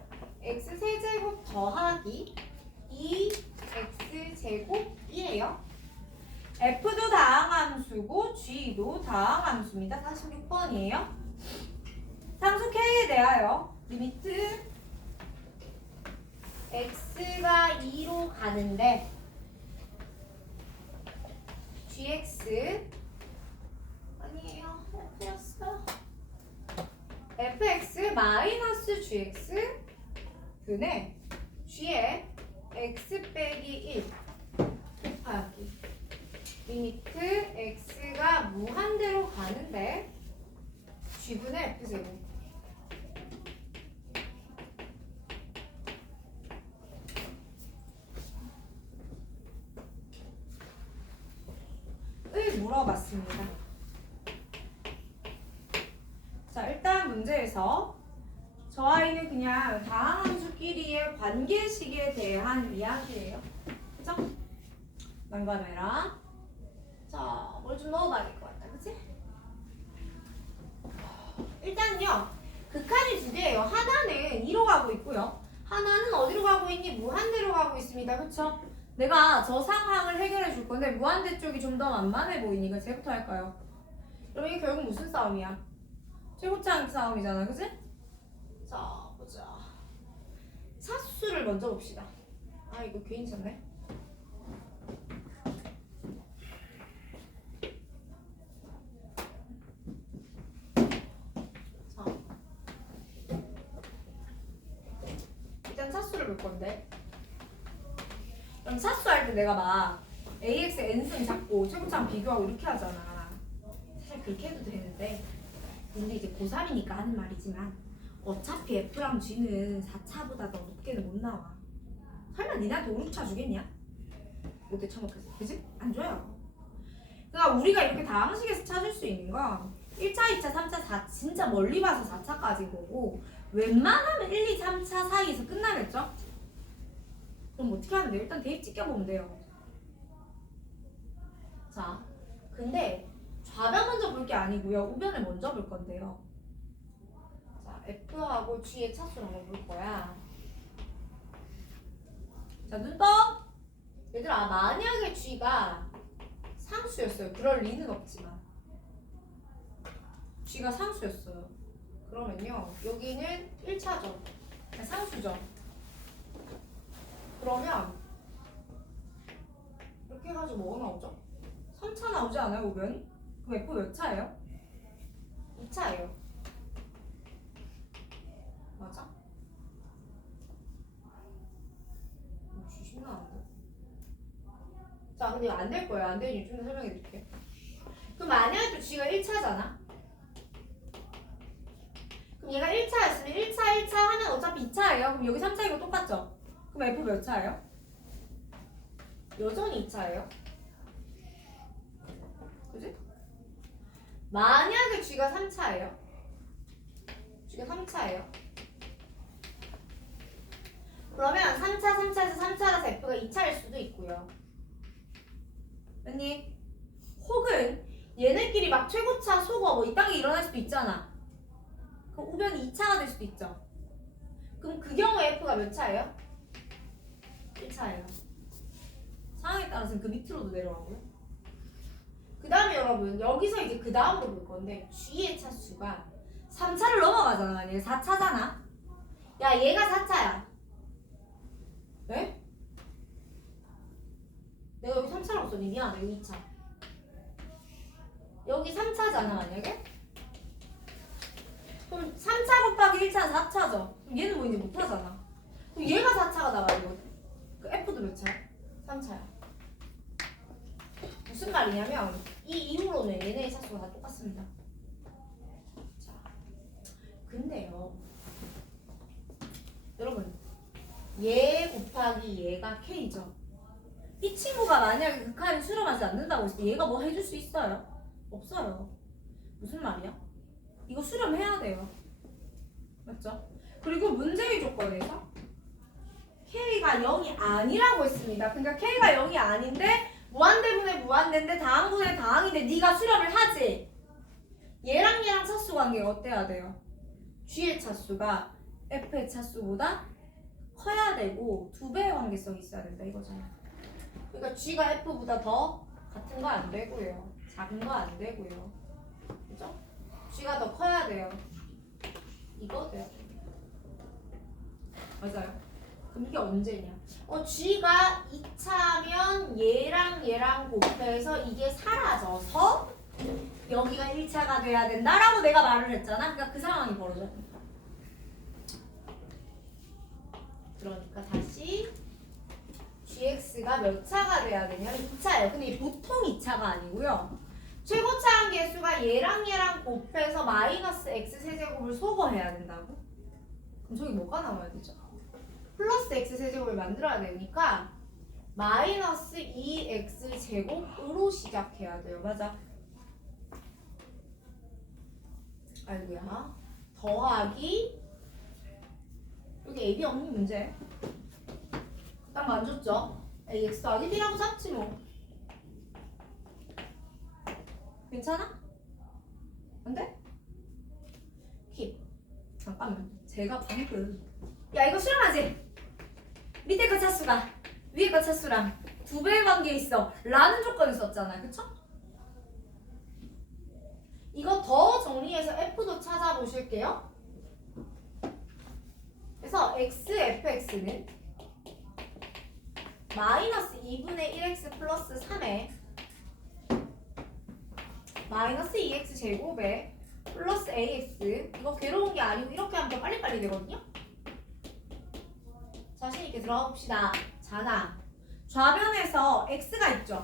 x세제곱 더하기 2x제곱이에요. F도 다항함수고 G도 다항함수입니다. 46번이에요. 상수 K에 대하여 리미트 X가 2로 가는데 GX 아니에요. F였어. FX 마이너스 GX 분의 G의 X 빼기 1 곱하기 리미트 x가 무한대로 가는데 g분의 f제곱 을 물어봤습니다. 자 일단 문제에서 저 아이는 그냥 다항함수끼리의 관계식에 대한 이야기예요. 그죠? 난감해라. 자, 뭘 좀 넣어봐야 될 것 같다. 그치? 일단요. 극한이 두 개예요. 하나는 2로 가고 있고요. 하나는 어디로 가고 있니? 무한대로 가고 있습니다. 그쵸? 내가 저 상황을 해결해 줄 건데 무한대 쪽이 좀 더 만만해 보이니까 쟤부터 할까요? 그럼 이게 결국 무슨 싸움이야? 최고차항 싸움이잖아. 그치? 자, 보자. 차수를 먼저 봅시다. 아, 이거 괜히 쳤네. 건데. 그럼 차수할 때 내가 막 AX n승 잡고 최고차랑 비교하고 이렇게 하잖아. 사실 그렇게 해도 되는데 근데 이제 고3이니까 하는 말이지만 어차피 F랑 G는 4차보다 더 높게는 못 나와. 설마 니나한테 5, 6차 주겠냐? 못대 쳐먹겠어. 그지? 안 줘요. 그러니까 우리가 이렇게 다항식에서 찾을 수 있는 건 1차, 2차, 3차, 4 진짜 멀리 봐서 4차까지인 거고 웬만하면 1, 2, 3차 사이에서 끝나겠죠? 그럼 어떻게 하면 돼요? 일단 대입 찍혀보면 돼요. 자, 근데 좌변 먼저 볼 게 아니고요. 우변을 먼저 볼 건데요. 자, F하고 G의 차수를 한번 볼 거야. 자, 눈 떠! 얘들아, 만약에 G가 상수였어요. 그럴 리는 없지만. G가 상수였어요. 그러면요. 여기는 1차죠. 상수죠. 그러면 이렇게 해가지고 뭐가 나오죠? 3차 나오지 않아요, 우변이? 그럼 F 몇 차예요? 2차예요. 맞아? 신나는데? 자, 근데 이거 안 될 거예요. 안 되는 이유 좀 설명해 드릴게요. 그럼 만약에 또 G가 1차잖아? 그럼 얘가 1차였으면 1차 하면 어차피 2차예요. 그럼 여기 3차 이거 똑같죠? 그럼 F 몇 차예요? 여전히 2차예요. 그지? 만약에 G가 3차예요. G가 3차예요. 그러면 3차에서 3차라서 F가 2차일 수도 있고요. 아니, 혹은 얘네끼리 막 최고차, 소거 뭐 이딴 게 일어날 수도 있잖아. 그럼 우변이 2차가 될 수도 있죠. 그럼 그 경우에 F가 몇 차예요? 1차예요. 상황에 따라서는 그 밑으로도 내려가고요. 그 다음에 여러분 여기서 이제 그 다음으로 볼 건데 G의 차수가 3차를 넘어가잖아. 만약에 4차잖아. 야, 얘가 4차야. 네? 내가 여기 3차라고 썼니? 미안하다. 여기 2차. 여기 3차잖아 만약에? 그럼 3차 곱하기 1차는 4차죠. 그럼 얘는 뭐 이제 못하잖아. 그럼 얘가 4차가 나와야거든. 그 F도 몇 차야? 3차야. 무슨 말이냐면 이 이후로는 얘네의 차수가 다 똑같습니다. 자, 근데요 여러분 얘 곱하기 얘가 K죠. 이 친구가 만약에 극한이 수렴하지 않는다고 했을 때 얘가 뭐 해줄 수 있어요? 없어요. 무슨 말이야? 이거 수렴해야 돼요. 맞죠? 그리고 문제의 조건에서 K가 0이 아니라고 했습니다. 그러니까 K가 0이 아닌데 무한대분의 무한대인데 다항분의 다항인데 네가 수렴을 하지. 얘랑 차수 관계가 어때야 돼요? G의 차수가 F의 차수보다 커야 되고 2배의 관계성이 있어야 된다 이거잖아요. 그러니까 G가 F보다 더 같은 거 안 되고요. 작은 거 안 되고요. 그죠? G가 더 커야 돼요. 이거 돼요. 맞아요. 그럼 이게 언제냐? G가 2차면 얘랑 곱해서 이게 사라져서 여기가 1차가 돼야 된다라고 내가 말을 했잖아. 그러니까 그 상황이 벌어져. 그러니까 다시 GX가 몇 차가 돼야 되냐면 2차예요. 근데 보통 2차가 아니고요. 최고차항 계수가 얘랑 곱해서 마이너스 x 세제곱을 소거해야 된다고? 그럼 저기 뭐가 나와야 되죠? 플러스 x 세제곱을 만들어야 되니까 마이너스 2x 제곱으로 시작해야 돼요. 맞아? 아이고야. 더하기 여기 a, b 없는 문제. 딱 만졌죠? ax 더하기 b라고 잡지 뭐. 괜찮아? 안 돼? 킵. 잠깐만. 제가 방금 야 이거 수렴하지? 밑에 거 차수가 위에 거 차수랑 2배의 관계에 있어 라는 조건을 썼잖아요. 그쵸? 이거 더 정리해서 F도 찾아보실게요. 그래서 XFX는 마이너스 2분의 1x 플러스 3에 마이너스 2x 제곱에 플러스 ax 이거 괴로운 게 아니고 이렇게 하면 더 빨리빨리 되거든요. 자 자신 있게 들어가 봅시다. 자나 좌변에서 x가 있죠.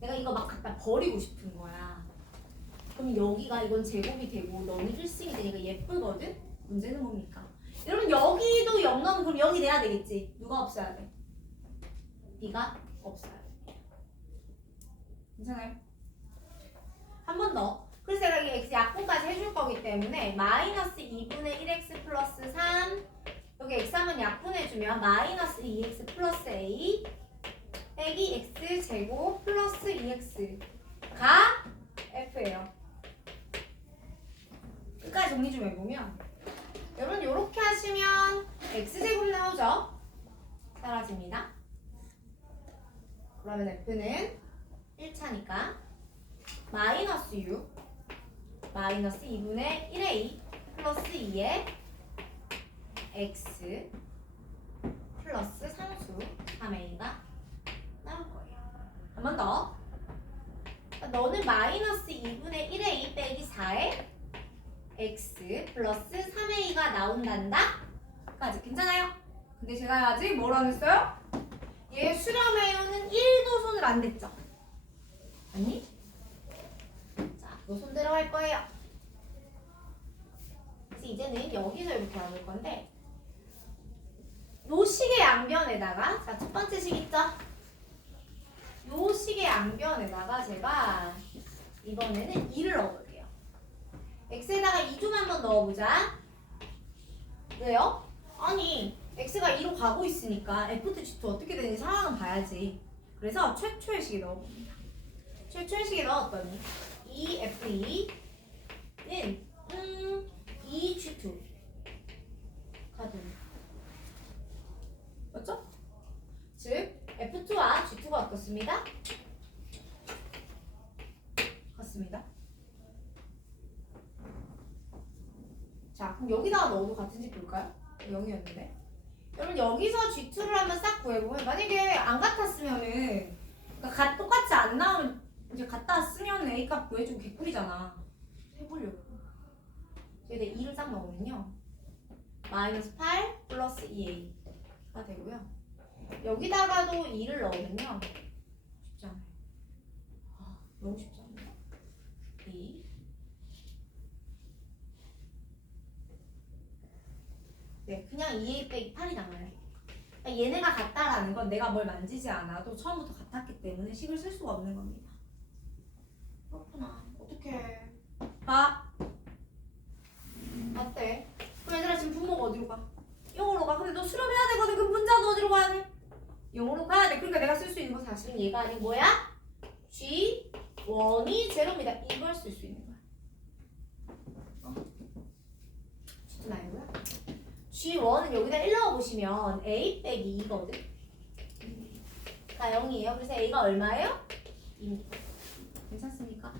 내가 이거 막 갖다 버리고 싶은 거야. 그럼 여기가 이건 제곱이 되고 너는 1승이 되니까 예쁘거든? 문제는 뭡니까? 여러분 여기도 0 넣으면 그럼 0이 돼야 되겠지? 누가 없어야 돼? B가 없어야 돼. 괜찮아요? 한 번 더. 그래서 내가 이 x 약분까지 해줄 거기 때문에 마이너스 2분의 1x 플러스 3 여기 x 한번 약분해주면 마이너스 2x 플러스 a 빼기 x 제곱 플러스 2x가 f예요. 끝까지 정리 좀 해보면 여러분 이렇게 하시면 x제곱 나오죠? 사라집니다. 그러면 f는 1차니까 마이너스 6 마이너스 2분의 1a 플러스 2의 x 플러스 상수 3a가 나올 거예요. 한 번 더. 너는 마이너스 2분의 1a 빼기 4의 x 플러스 3a가 나온단다? 까지 괜찮아요? 근데 제가 아직 뭐라 했어요? 얘 수렴해요는 1도 손을 안 댔죠? 아니? 자, 너 손 들어갈 거예요. 그래서 이제는 여기서 이렇게 나올 건데 요 식의 양변에다가 자, 첫 번째 식 있죠? 요 식의 양변에다가 제가 이번에는 2를 넣어볼게요. x에다가 2 좀 한번 넣어보자. 왜요? 아니 x가 2로 가고 있으니까 f to g2 어떻게 되는지 상황은 봐야지. 그래서 최초의 식에 넣어봅니다. 최초의 식에 넣었더니 이 f2는 2g2가 됩니다. 맞죠? 즉 f2와 g2가 어떻습니다? 같습니다. 자, 그럼 여기다가 넣어도 같은지 볼까요? 0이었는데. 여러분 여기서 G2를 한번 싹 구해보면 만약에 안 같았으면은 그러니까 똑같이 안 나오면 이제 갖다 쓰면 A 값 구해주고 개꿀이잖아. 해보려고. 여기다 2를 싹 넣으면요. 마이너스 8 플러스 2A가 되고요. 여기다가도 2를 넣으면요. 쉽지 않아요. 너무 쉽지 않아요. 2 네, 그냥 2A 빼기 8이 나와요. 그러니까 얘네가 같다라는 건 내가 뭘 만지지 않아도 처음부터 같았기 때문에 식을 쓸 수가 없는 겁니다. 그렇구나. 어떡해. 맞대. 그럼 얘들아 지금 분모가 어디로 가? 0으로 가. 근데 너 수렴해야 되거든. 그럼 분자도 어디로 가야 돼? 0으로 가야 돼. 그러니까 내가 쓸 수 있는 건 사실은 얘가 아닌 뭐야? G1이 제로입니다. 이걸 쓸 수 있는 거야. 쉽지 말고요. G1은 여기다 1 넣어보시면 A 빼기 2거든. 가 0이에요. 그래서 A가 얼마예요? 2입니다. 괜찮습니까?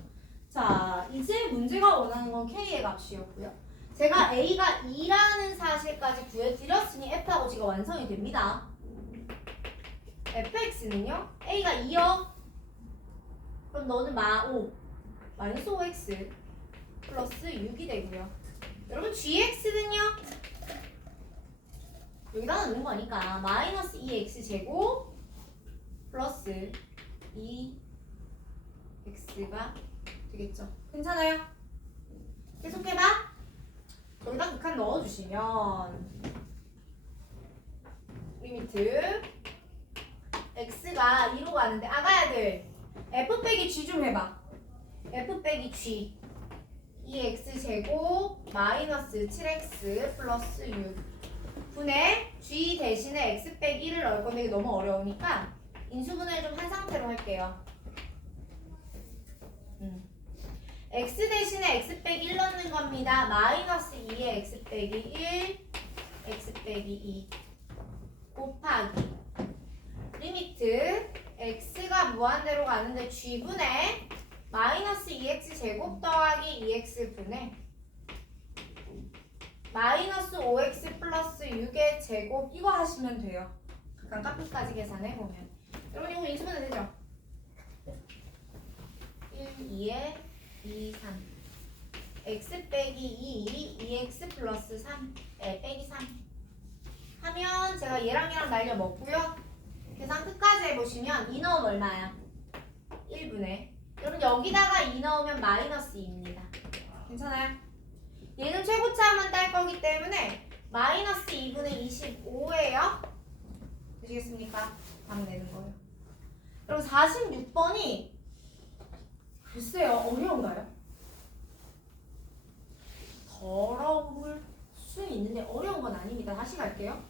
자, 이제 문제가 원하는 건 K의 값이었고요. 제가 A가 2라는 사실까지 구해드렸으니 F하고 G가 완성이 됩니다. fx는요? A가 2요? 그럼 너는 마이너스 5x 플러스 6이 되고요. 여러분 gx는요? 여기다 넣는 거니까 마이너스 2x 제곱 플러스 2x가 되겠죠. 괜찮아요? 계속해봐. 여기다 극한 넣어주시면 리미트 x가 2로 가는데 가야 돼. f 빼기 g 좀 해봐. f 빼기 g 2x 제곱 마이너스 7x 플러스 6 분의 g 대신에 x 빼기 1을 넣을 건데 이게 너무 어려우니까 인수분해를 좀 한 상태로 할게요. x 대신에 x 빼기 1 넣는 겁니다. 마이너스 2의 x 빼기 1 x 빼기 2 곱하기 리미트 x가 무한대로 가는데 g분의 마이너스 2x 제곱 더하기 2x 분의 마이너스 5x 플러스 6의 제곱 이거 하시면 돼요. 각각 값까지 계산해보면 여러분 이거 인수분해 되죠? 1, 2에 2, 3 x 빼기 2, 2x 플러스 3 빼기 3 하면 하면 제가 얘랑 날려 먹고요. 계산 끝까지 해보시면 2 넣으면 얼마야? 1분의. 여러분 여기다가 2 넣으면 마이너스 2입니다. 괜찮아요? 얘는 최고차만 딸 거기 때문에 마이너스 2분의 25예요. 되시겠습니까? 방 내는 거예요. 여러분 46번이 글쎄요 어려운가요? 더러울 수 있는데 어려운 건 아닙니다. 다시 갈게요.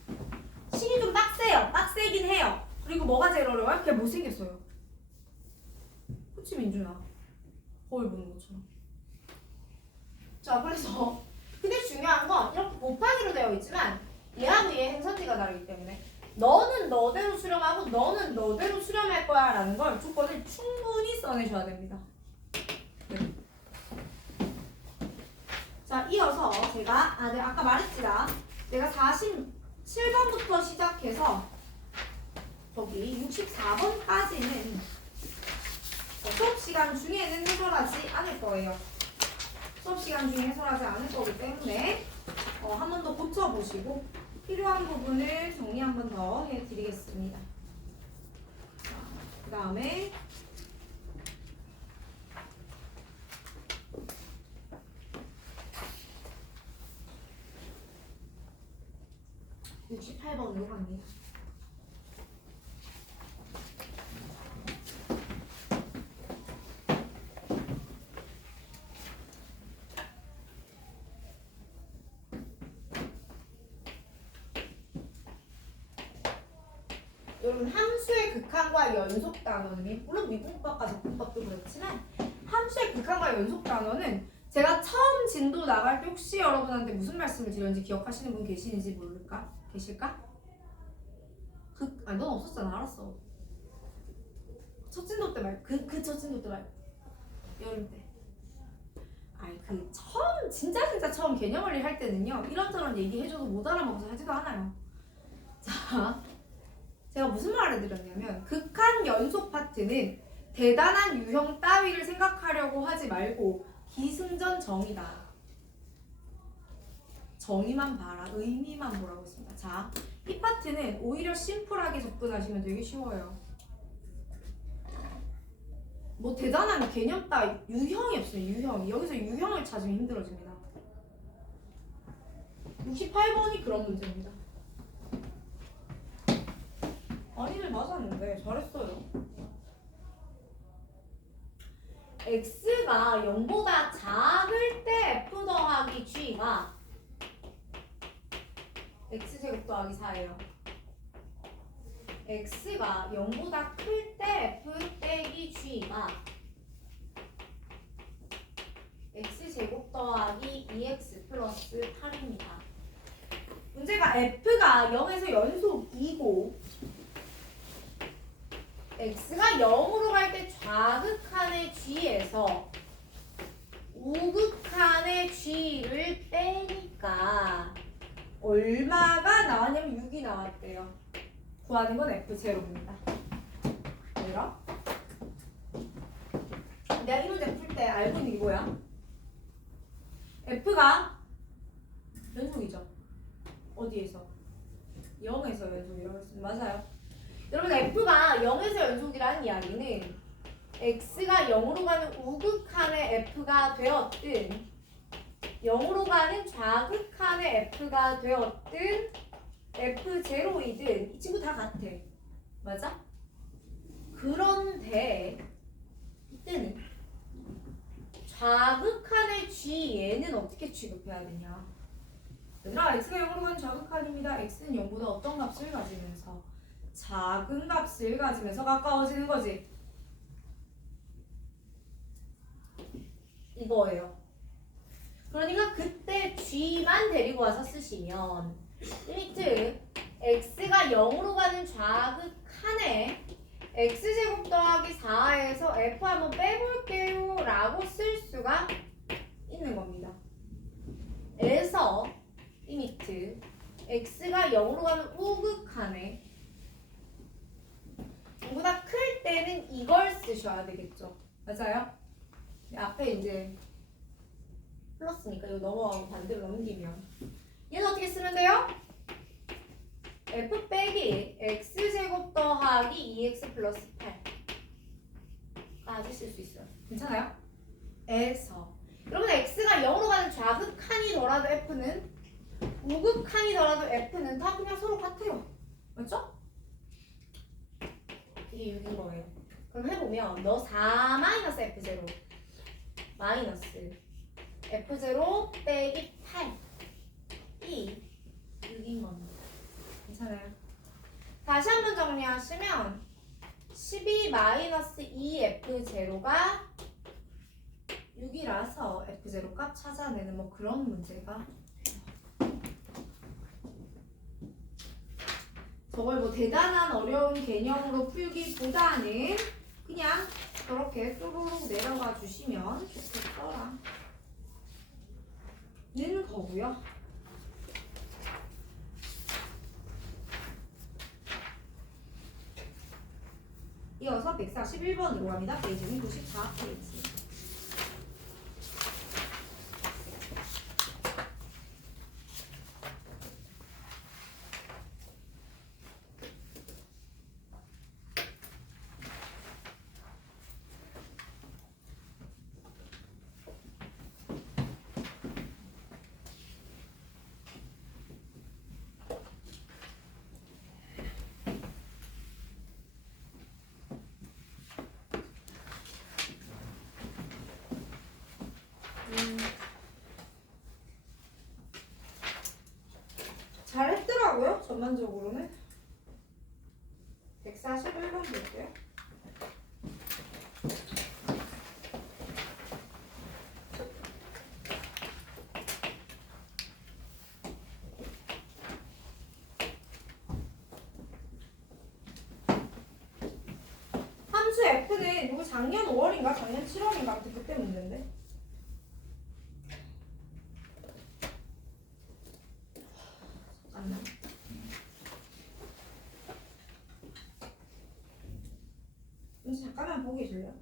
식이 좀 빡세요. 빡세긴 해요. 그리고 뭐가 제일 어려워요? 그냥 못생겼어요. 그치 민준아? 거울 보는 것처럼. 자 그래서 근데 중요한 건 이렇게 곱하기로 되어 있지만 얘하고 얘 행선지가 다르기 때문에 너는 너대로 수렴하고 너는 너대로 수렴할 거야 라는 걸 조건을 충분히 써내셔야 됩니다. 네. 자 이어서 제가 내가 아까 말했지라 내가 47번부터 시작해서 저기 64번까지는 수업시간 중에는 해설하지 않을 거예요. 수업시간 중에 해설하지 않을 거기 때문에 한 번 더 고쳐보시고 필요한 부분을 정리 한 번 더 해드리겠습니다. 그 다음에 68번으로 갑니다. 여러분 함수의 극한과 연속 단어는 물론 미분법과 적분법도 그렇지만 함수의 극한과 연속 단어는 제가 처음 진도 나갈 때 혹시 여러분한테 무슨 말씀을 드렸는지 기억하시는 분 계시는지 모를까? 계실까? 넌 없었잖아. 알았어. 첫 진도 때 말고 그 첫 진도 때 말고 여름 때. 아니 처음 진짜 처음 개념원리 할 때는요 이런저런 얘기해줘도 못 알아먹어서 하지도 않아요. 자 제가 무슨 말을 드렸냐면 극한 연속 파트는 대단한 유형 따위를 생각하려고 하지 말고 기승전 정의다. 정의만 봐라. 의미만 보라고 했습니다. 자, 이 파트는 오히려 심플하게 접근하시면 되게 쉬워요. 뭐 대단한 개념 따위 유형이 없어요. 유형이. 여기서 유형을 찾으면 힘들어집니다. 68번이 그런 문제입니다. 아니네 맞았는데 잘했어요. x가 0보다 작을 때 f 더하기 g가 x제곱 더하기 4예요. x가 0보다 클 때 f 빼기 g가 x제곱 더하기 2x 플러스 8입니다. 문제가 f가 0에서 연속 2고 x가 0으로 갈 때 좌극한의 g에서 우극한의 g를 빼니까 얼마가 나왔냐면 6이 나왔대요. 구하는 건 f0입니다. 뭐라? 내가 이 문제 풀 때 알고 있는 게 뭐야? f가 연속이죠. 어디에서? 0에서 연속이라고 했습니다. 맞아요. 여러분 f가 0에서 연속이라는 이야기는 x가 0으로 가는 우극한의 f가 되었든 0으로 가는 좌극한의 f가 되었든 f0이든 이 친구 다 같아. 맞아? 그런데 이때는 좌극한의 g 얘는 어떻게 취급해야 되냐? 얘들아 x가 0으로 가는 좌극한입니다. x는 0보다 어떤 값을 가지면서 작은 값을 가지면서 가까워지는 거지. 이거예요. 그러니까 그때 g만 데리고 와서 쓰시면 리미트 x가 0으로 가는 좌극한에 x제곱 더하기 4에서 f 한번 빼볼게요 라고 쓸 수가 있는 겁니다. 에서 리미트 x가 0으로 가는 우극한에 보다 클 때는 이걸 쓰셔야 되겠죠. 맞아요? 앞에 이제 플러스니까 이거 넘어가고 반대로 넘기면 얘는 어떻게 쓰면 돼요? f 빼기 x제곱 더하기 2x 플러스 8까지 쓸 수 있어요. 괜찮아요? 에서 여러분 x가 0으로 가는 좌극한이더라도 f는 우극한이더라도 f는 다 그냥 서로 같아요. 맞죠? 이게 6인 거예요. 그럼 해보면 너 4 마이너스 f0 마이너스 f0 빼기 8이 6인 겁니다. 괜찮아요? 다시 한번 정리하시면 12 마이너스 2f0가 6이라서 f0 값 찾아내는 뭐 그런 문제가 저걸 뭐 대단한 어려운 개념으로 풀기보다는 그냥 저렇게 쏘로록 내려가 주시면 좋겠더라 는 거고요. 이어서 141번으로 갑니다. 페이지는 94페이지. 잘했더라고요. 전반적으로는 141번 볼게요. 함수 f는 이거 작년 5월인가 작년 7월인가 아무튼 그때 문제인데 잠깐만 보고 계실래요?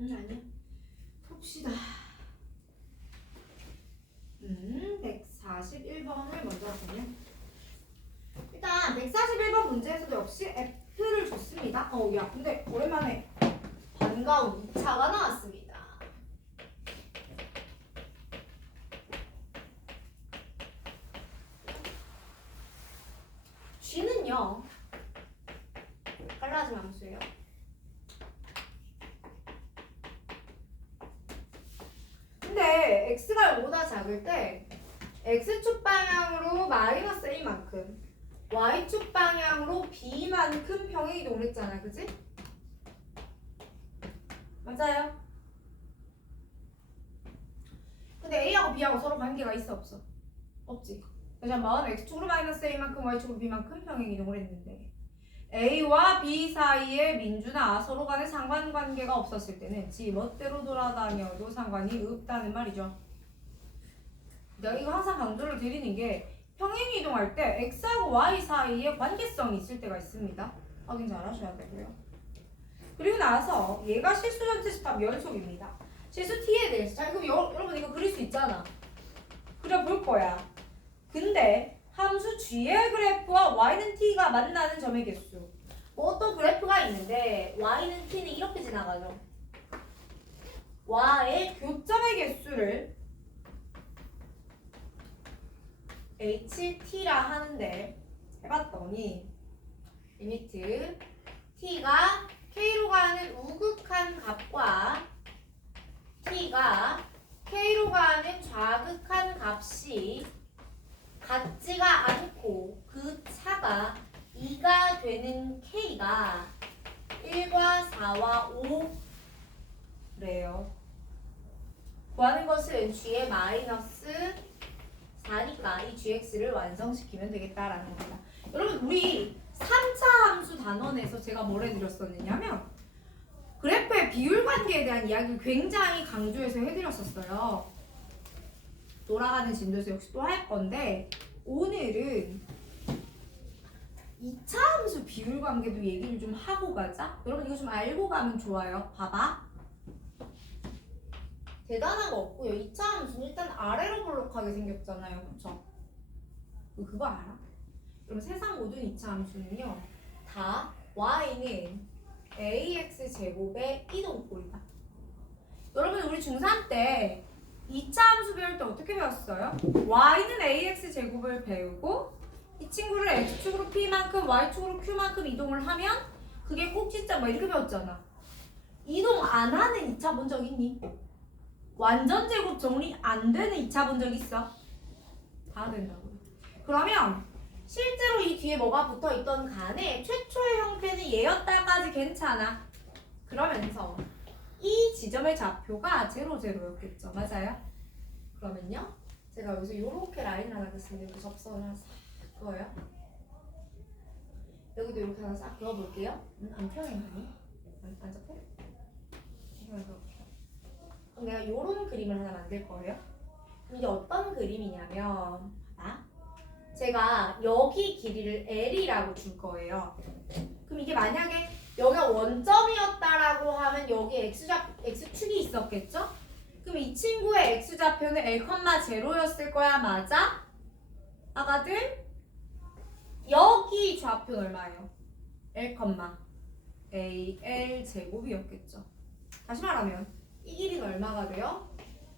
아니야. 봅시다. 141번을 먼저 보면 일단 141번 문제에서도 역시 F를 줬습니다. 야 근데 오랜만에 반가운 2차가 나왔습니다. G는요 빨라진 함수예요. 근데 x가 0보다 작을 때 x축 방향으로 마이너스 a만큼 y축 방향으로 b만큼 평행이동을 했잖아, 그지? 맞아요? 근데 a하고 b하고 서로 관계가 있어 없어? 없지. 그래서 한번 x축으로 마이너스 a만큼 y축으로 b만큼 평행이동을 했는데 A와 B 사이에 민주나 서로 간에 상관관계가 없었을 때는 지 멋대로 돌아다녀도 상관이 없다는 말이죠. 내가 이거 항상 강조를 드리는 게 평행 이동할 때 X하고 Y 사이에 관계성이 있을 때가 있습니다. 확인 잘 하셔야 되고요. 그리고 나서 얘가 실수 전체 집합 연속입니다. 실수 T에 대해서 자 그럼 여러분 이거 그릴 수 있잖아. 그려볼 거야. 근데 함수 g의 그래프와 y는 t가 만나는 점의 개수. 뭐 어떤 그래프가 있는데 y는 t는 이렇게 지나가죠. y의 교점의 개수를 ht라 하는데 해봤더니 리미트 t가 k로 가는 우극한 값과 t가 k로 가는 좌극한 값이 같지가 않고 그 차가 2가 되는 k가 1과 4와 5래요. 구하는 것은 g의 마이너스 4니까 이 gx를 완성시키면 되겠다라는 겁니다. 여러분 우리 3차 함수 단원에서 제가 뭘 해드렸었느냐면 그래프의 비율 관계에 대한 이야기를 굉장히 강조해서 해드렸었어요. 돌아가는 진도에서 역시 또 할 건데 오늘은 2차 함수 비율 관계도 얘기를 좀 하고 가자. 여러분 이거 좀 알고 가면 좋아요. 봐봐. 대단한 거 없고요. 2차 함수는 일단 아래로 볼록하게 생겼잖아요. 그쵸? 그거 알아? 그럼 세상 모든 2차 함수는요. 다 y는 ax 제곱의 이동꼴이다. 여러분 우리 중3 때 2차 함수 배울 때 어떻게 배웠어요? y는 ax 제곱을 배우고 이 친구를 x축으로 p만큼 y축으로 q만큼 이동을 하면 그게 꼭지점 뭐 이렇게 배웠잖아. 이동 안 하는 2차 본 적 있니? 완전 제곱 정리 안 되는 2차 본 적 있어? 다 된다고요. 그러면 실제로 이 뒤에 뭐가 붙어있던 간에 최초의 형태는 얘였다까지 괜찮아. 그러면서 이 지점의 좌표가 0, 0였겠죠. 맞아요? 그러면요. 제가 여기서 이렇게 라인을 하나 그렸습니다. 이렇게 접선을 하나 싹 그어요. 여기도 이렇게 하나 싹 그어볼게요. 안 평행하니? 안 잡혀? 그럼 내가 이런 그림을 하나 만들 거예요. 그럼 이게 어떤 그림이냐면 봐봐. 제가 여기 길이를 L이라고 줄 거예요. 그럼 이게 만약에 여기가 원점이었다라고 하면 여기 X축이 있었겠죠? 그럼 이 친구의 X좌표는 L,0였을 거야. 맞아? 아가들? 여기 좌표는 얼마예요? L,AL 제곱이었겠죠. 다시 말하면 이 길이는 얼마가 돼요?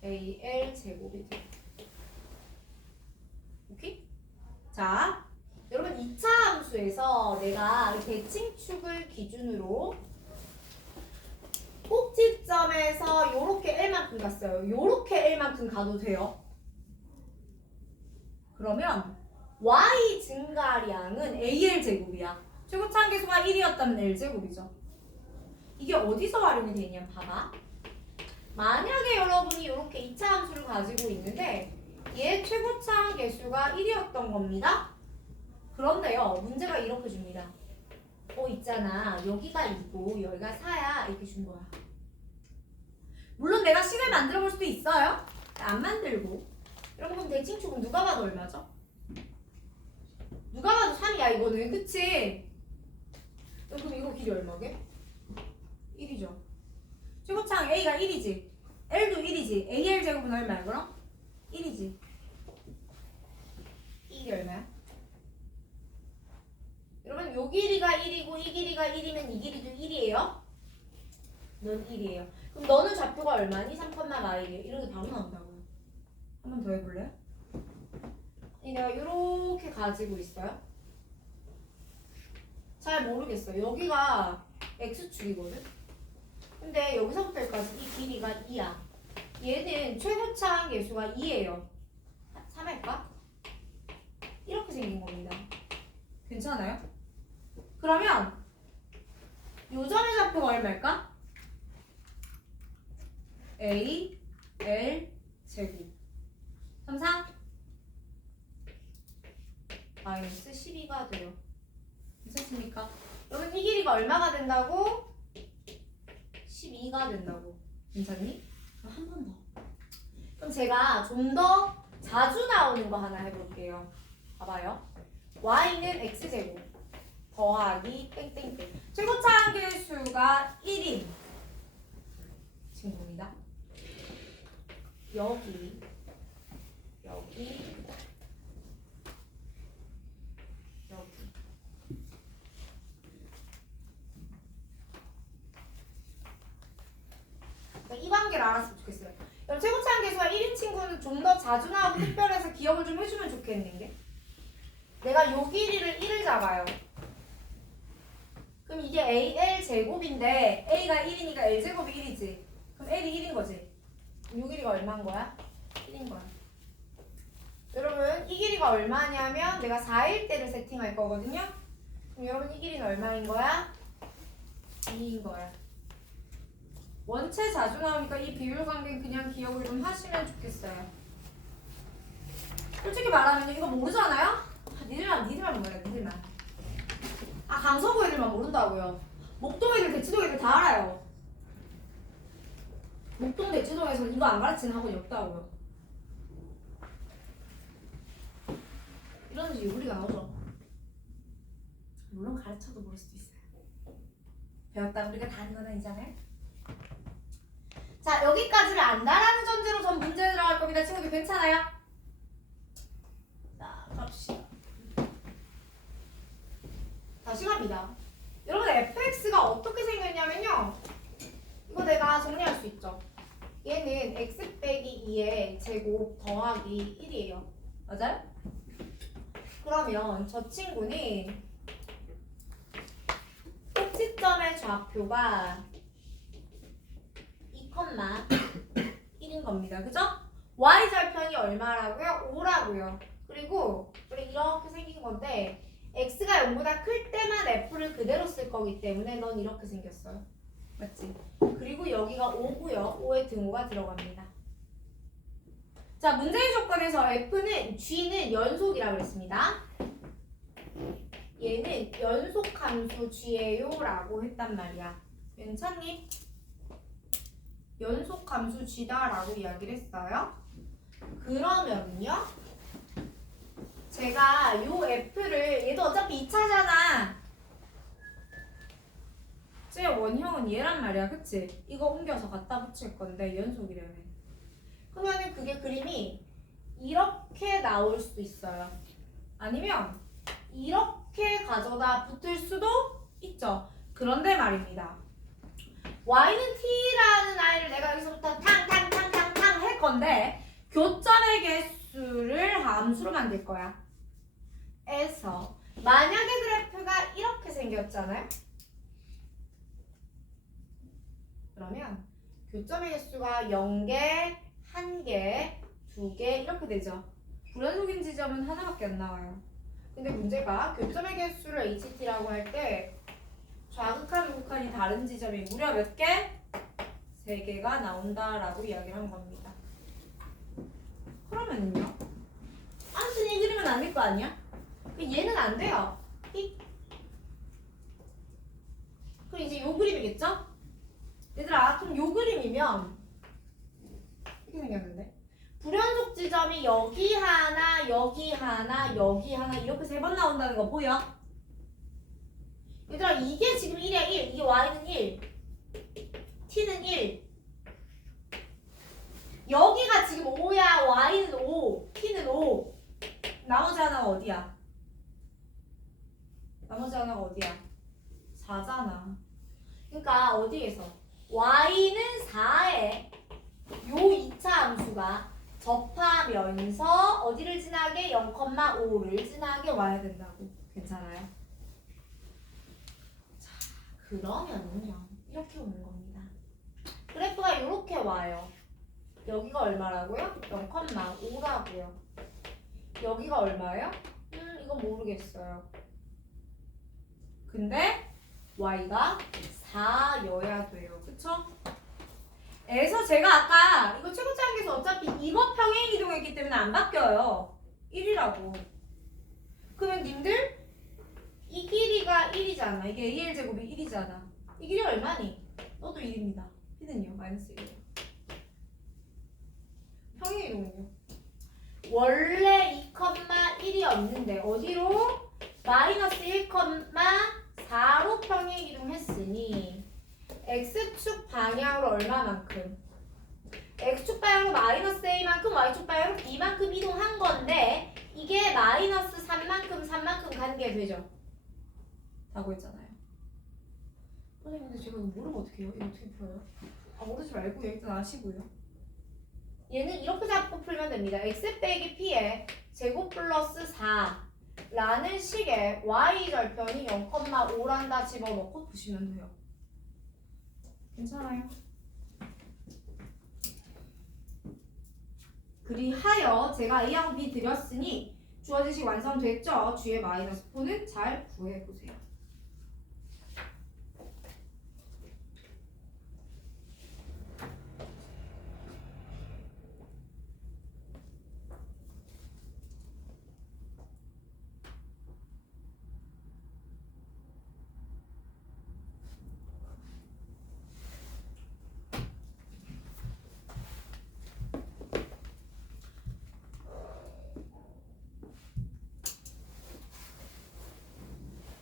AL 제곱이 돼요. 오케이? 자, 여러분 2차 함수에서 내가 대칭축을 기준으로 꼭지점에서 요렇게 L만큼 갔어요. 요렇게 L만큼 가도 돼요. 그러면 Y 증가량은 AL 제곱이야. 최고차항 계수가 1이었다면 L 제곱이죠. 이게 어디서 활용이 되냐면 봐봐. 만약에 여러분이 이렇게 2차 함수를 가지고 있는데 얘 최고차항 계수가 1이었던 겁니다. 그런데요. 문제가 이렇게 줍니다. 있잖아. 여기가 2고 여기가 4야. 이렇게 준 거야. 물론 내가 식을 만들어 볼 수도 있어요. 안 만들고. 여러분 그럼 대칭축은 누가 봐도 얼마죠? 누가 봐도 3이야 이거는. 그치? 그럼 이거 길이 얼마게? 1이죠. 최고차항 A가 1이지. L도 1이지. AL 제곱은 얼마야 그럼? 1이지. 이게 얼마야? 여러분 요 길이가 1이고 이 길이가 1이면 이 길이도 1이에요? 넌 1이에요. 그럼 너는 좌표가 얼마니? 3,마일이에요. 이런 게 바로 나온다고요. 한 번 더 해볼래? 내가 이렇게 가지고 있어요. 잘 모르겠어요. 여기가 X축이거든? 근데 여기서부터 여기까지 이 길이가 2야. 얘는 최고차항 계수가 2예요. 3할까? 이렇게 생긴 겁니다. 괜찮아요? 그러면 요 점의 좌표가 얼마일까? A, L, 제곱 3, 4 마이너스 12가 돼요. 괜찮습니까? 그러면 이 길이가 얼마가 된다고? 12가 된다고. 괜찮니? 한 번 더. 그럼 제가 좀 더 자주 나오는 거 하나 해볼게요. 봐봐요. y는 x제곱 더하기 땡땡땡. 최고차 한계수가 1인 친구입니다. 여기 이 관계를 알았으면 좋겠어요. 그럼 최고차 한계수가 1인 친구는 좀 더 자주 나오고 특별해서 기억을 좀 해주면 좋겠는 게, 내가 요 길이를 1을 잡아요. 그럼 이게 AL 제곱인데 A가 1이니까 L 제곱이 1이지. 그럼 L이 1인 거지. 요 길이가 얼마인 거야? 1인 거야. 여러분 이 길이가 얼마냐면 내가 4일대를 세팅할 거거든요. 그럼 여러분 이 길이는 얼마인 거야? 2인 거야. 원체 자주 나오니까 이 비율 관계는 그냥 기억을 좀 하시면 좋겠어요. 솔직히 말하면 이거 모르잖아요? 니들만 몰라요. 니들만. 강서구 애들만 모른다고요. 목동 애들, 대치동 애들 다 알아요. 목동, 대치동에서는 이거 안 가르치는 학원이 없다고요. 이러면서 유리가 나오죠. 물론 가르쳐도 모를 수도 있어요. 배웠다 우리가 다 하는 건 아니잖아요. 자, 여기까지를 안다라는 전제로 전 문제 들어갈 겁니다. 친구들 괜찮아요? 자, 갑시다. 다시 갑니다. 여러분 fx가 어떻게 생겼냐면요. 이거 내가 정리할 수 있죠. 얘는 x 빼기 2의 제곱 더하기 1이에요. 맞아요? 그러면 저 친구는 꼭지점의 좌표가 2,1인 겁니다. 그죠? y절편이 얼마라고요? 5라고요. 그리고 우리 이렇게 생긴 건데 x가 0보다 클 때만 f를 그대로 쓸 거기 때문에 넌 이렇게 생겼어요. 맞지? 그리고 여기가 5고요. 5에 등호가 들어갑니다. 자, 문제의 조건에서 f는 g는 연속이라고 그랬습니다. 얘는 연속함수 g예요 라고 했단 말이야. 괜찮니? 연속함수 g다 라고 이야기를 했어요. 그러면요 제가 요 f를, 얘도 어차피 2차잖아. 제 원형은 얘란 말이야. 그치? 이거 옮겨서 갖다 붙일 건데 연속이라며. 그러면은 그게 그림이 이렇게 나올 수도 있어요. 아니면 이렇게 가져다 붙을 수도 있죠. 그런데 말입니다. y는 t라는 아이를 내가 여기서부터 탕탕탕탕탕 할 건데 교점의 개수를 함수로 만들 거야. 에서 만약에 그래프가 이렇게 생겼잖아요. 그러면 교점의 개수가 0개, 1개, 2개 이렇게 되죠. 불연속인 지점은 하나밖에 안 나와요. 근데 문제가 교점의 개수를 HT라고 할 때 좌극한 우극한이 다른 지점이 무려 몇 개? 3개가 나온다라고 이야기를 한 겁니다. 그러면요 아무튼 이 그림은 아닐 거 아니야? 얘는 안 돼요. 그럼 이제 요 그림이겠죠? 얘들아, 그럼 요 그림이면 이렇게 생겼는데 불연속 지점이 여기 하나, 여기 하나, 여기 하나 이렇게 3번 나온다는 거 보여? 얘들아, 이게 지금 1이야. 1. 이게 y는 1, t는 1. 여기가 지금 5야. y는 5, t는 5. 나머지 하나가 어디야? 나머지 하나가 어디야? 4잖아. 그러니까 어디에서? y는 4에 요 2차 함수가 접하면서 어디를 지나게? 0,5를 지나게 와야 된다고. 괜찮아요? 자, 그러면은요 이렇게 오는 겁니다. 그래프가 이렇게 와요. 여기가 얼마라고요? 0,5라고요. 여기가 얼마예요? 이거 모르겠어요. 근데 y가 4여야 돼요. 그쵸? 에서 제가 아까 이거 최고차 한계에서 어차피 이거 평행 이동했기 때문에 안 바뀌어요. 1이라고. 그러면 님들 이 길이가 1이잖아. 이게 2의 제곱이 1이잖아. 이 길이 얼마니? 너도 1입니다. P는요? 마이너스 1이에요. 평행이동은요? 원래 2,1이었는데 어디로? 마이너스 1,4로 평행이동했으니 X축 방향으로 얼마만큼? X축 방향으로 마이너스 A만큼 Y축 방향으로 B만큼 이동한 건데 이게 마이너스 3만큼 가는 게 되죠? 라고 했잖아요. 선생님 근데 제가 이거 모르면 어떡해요? 이거 어떻게 풀어요? 아 모르지 말고 일단 아시고요. 얘는 이렇게 잡고 풀면 됩니다. X 빼기 P의 제곱 플러스 4라는 식의 Y 절편이 0,5란다 집어넣고 푸시면 돼요. 괜찮아요? 그리하여 제가 A하고 B 드렸으니 주어진 식 완성됐죠? G의 마이너스 4는 잘 구해보세요.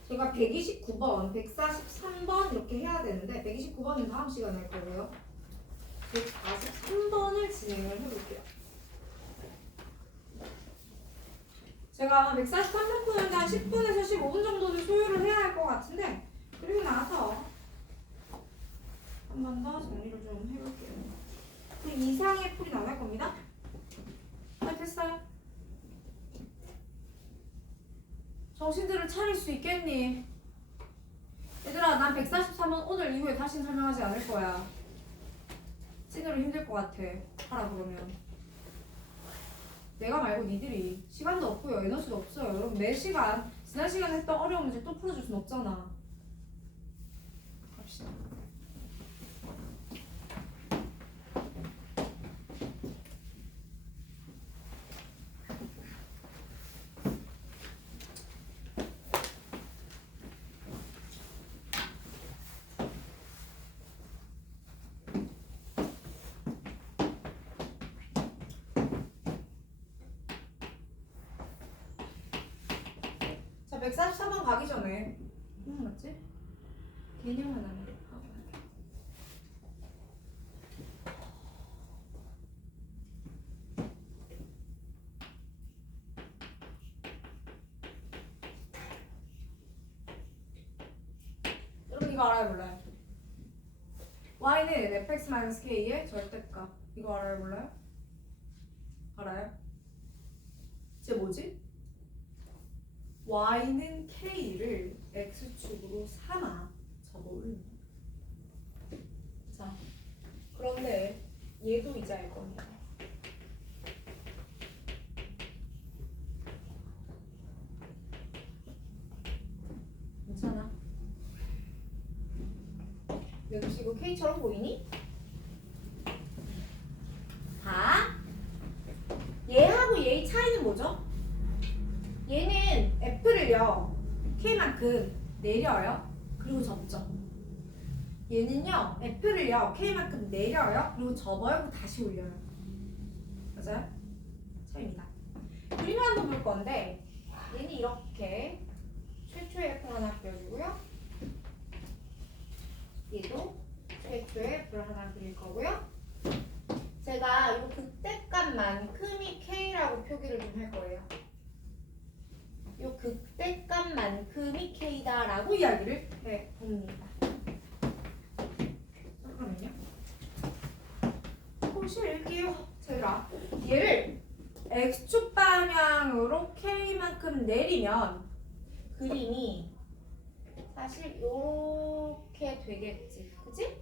제가 129번, 143번 이렇게 해야 되는데 129번은 다음 시간에 할 거고요. 143번을 진행을 해볼게요. 제가 143번 푸는데 한 10분에서 15분 정도는 소요를 해야 할 것 같은데 그리고 나서 한 번 더 정리를 좀 해볼게요. 그 이상의 풀이 나올 겁니다. 네, 됐어요. 정신들을 차릴 수 있겠니? 얘들아 난 143번 오늘 이후에 다시는 설명하지 않을 거야. 찐으로 힘들 것 같아. 하라 그러면. 내가 말고 니들이. 시간도 없고요. 에너지도 없어요. 여러분 매 시간 지난 시간에 했던 어려운 문제 또 풀어줄 순 없잖아. 갑시다. 자, 143번 가기 전에 맞지? 개념 하나만 하고 갈게요. 여러분 이거 알아요 몰라요? y는 fx-k의 절대값. 이거 알아요 몰라요? 알아요? 이제 뭐지? y는 k를 x축으로 삼아 접어올립니다. 자, 그런데 얘도 이제 알 겁니다. 괜찮아? 여기 이거 k처럼 보이니? 자, 얘하고 얘의 차이는 뭐죠? 얘는 f를요 k만큼 내려요. 그리고 접죠. 얘는요 f를요 k만큼 내려요. 그리고 접어요. 그리고 다시 올려요. 맞아요? 차이입니다. 그림을 한번 볼 건데 얘는 이렇게 최초의 f를 하나 그려주고요. 얘도 최초의 f를 하나 그릴 거고요. 제가 이 극대값만큼이 k라고 표기를 좀 할 거예요. 요 극대값만큼이 k다라고 이야기를 해봅니다. 잠깐만요. 보실게요. 제가 얘를 x축 방향으로 k만큼 내리면 그림이 사실 요렇게 되겠지. 그치?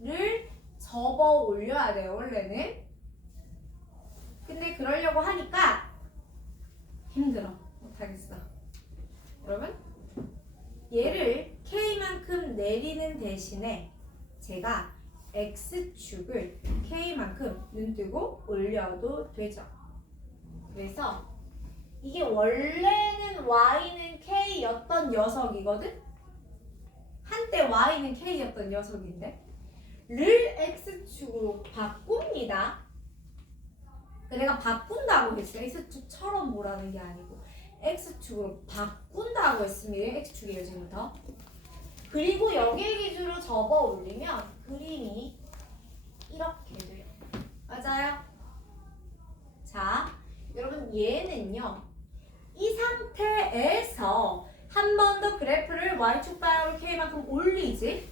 를 접어 올려야 돼요 원래는. 근데 그러려고 하니까 힘들어. 못하겠어. 여러분 얘를 k만큼 내리는 대신에 제가 x축을 k만큼 눈뜨고 올려도 되죠. 그래서 이게 원래는 y는 k였던 녀석이거든? 한때 y는 k였던 녀석인데 를 x축으로 바꿉니다. 내가 바꾼다고 했어요. x축처럼 보라는 게 아니고 x축으로 바꾼다고 했습니다. x축이에요 지금부터. 그리고 여기에 기준으로 접어 올리면 그림이 이렇게 돼요. 맞아요? 자, 여러분 얘는요. 이 상태에서 한 번 더 그래프를 y축 방향으로 k만큼 올리지.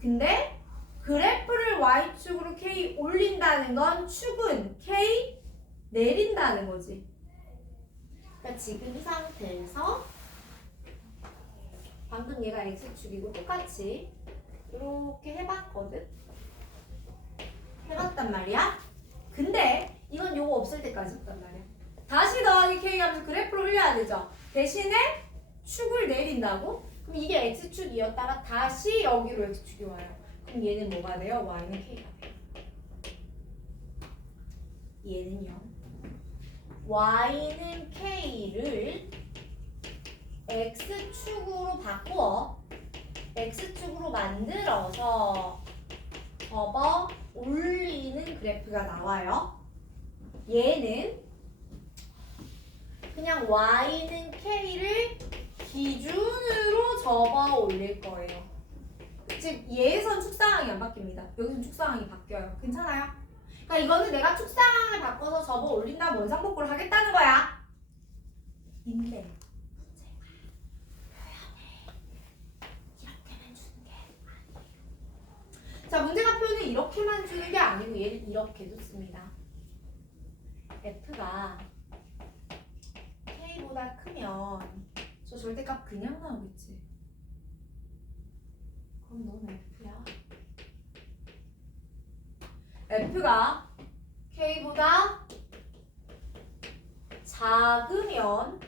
근데 그래프를 y축으로 k 올린다는 건 축은 k 내린다는 거지. 그러니까 지금 이 상태에서 방금 얘가 x축이고 똑같이 이렇게 해봤거든? 해봤단 말이야. 근데 이건 요거 없을 때까지 했단 말이야. 다시 더하기 k 하면서 그래프를 올려야 되죠. 대신에 축을 내린다고? 그럼 이게 x축이었다가 다시 여기로 x축이 와요. 그럼 얘는 뭐가 돼요? y는 k가 돼요. 얘는요. y는 k를 x축으로 바꾸어 x축으로 만들어서 접어 올리는 그래프가 나와요. 얘는 그냥 y는 k를 기준으로 접어 올릴 거예요. 즉 얘에선 축상항이 안 바뀝니다. 여기선 축상항이 바뀌어요. 괜찮아요? 그러니까 이거는 내가 축상항을 바꿔서 접어 올린다면 원상복구를 하겠다는 거야. 근데 자, 문제가 표는 이렇게만 주는 게 아니고 얘를 이렇게 줬습니다. f가 k보다 크면 저 절대값 그냥 나오겠지. 그럼 넌 f야. f가 k보다 작으면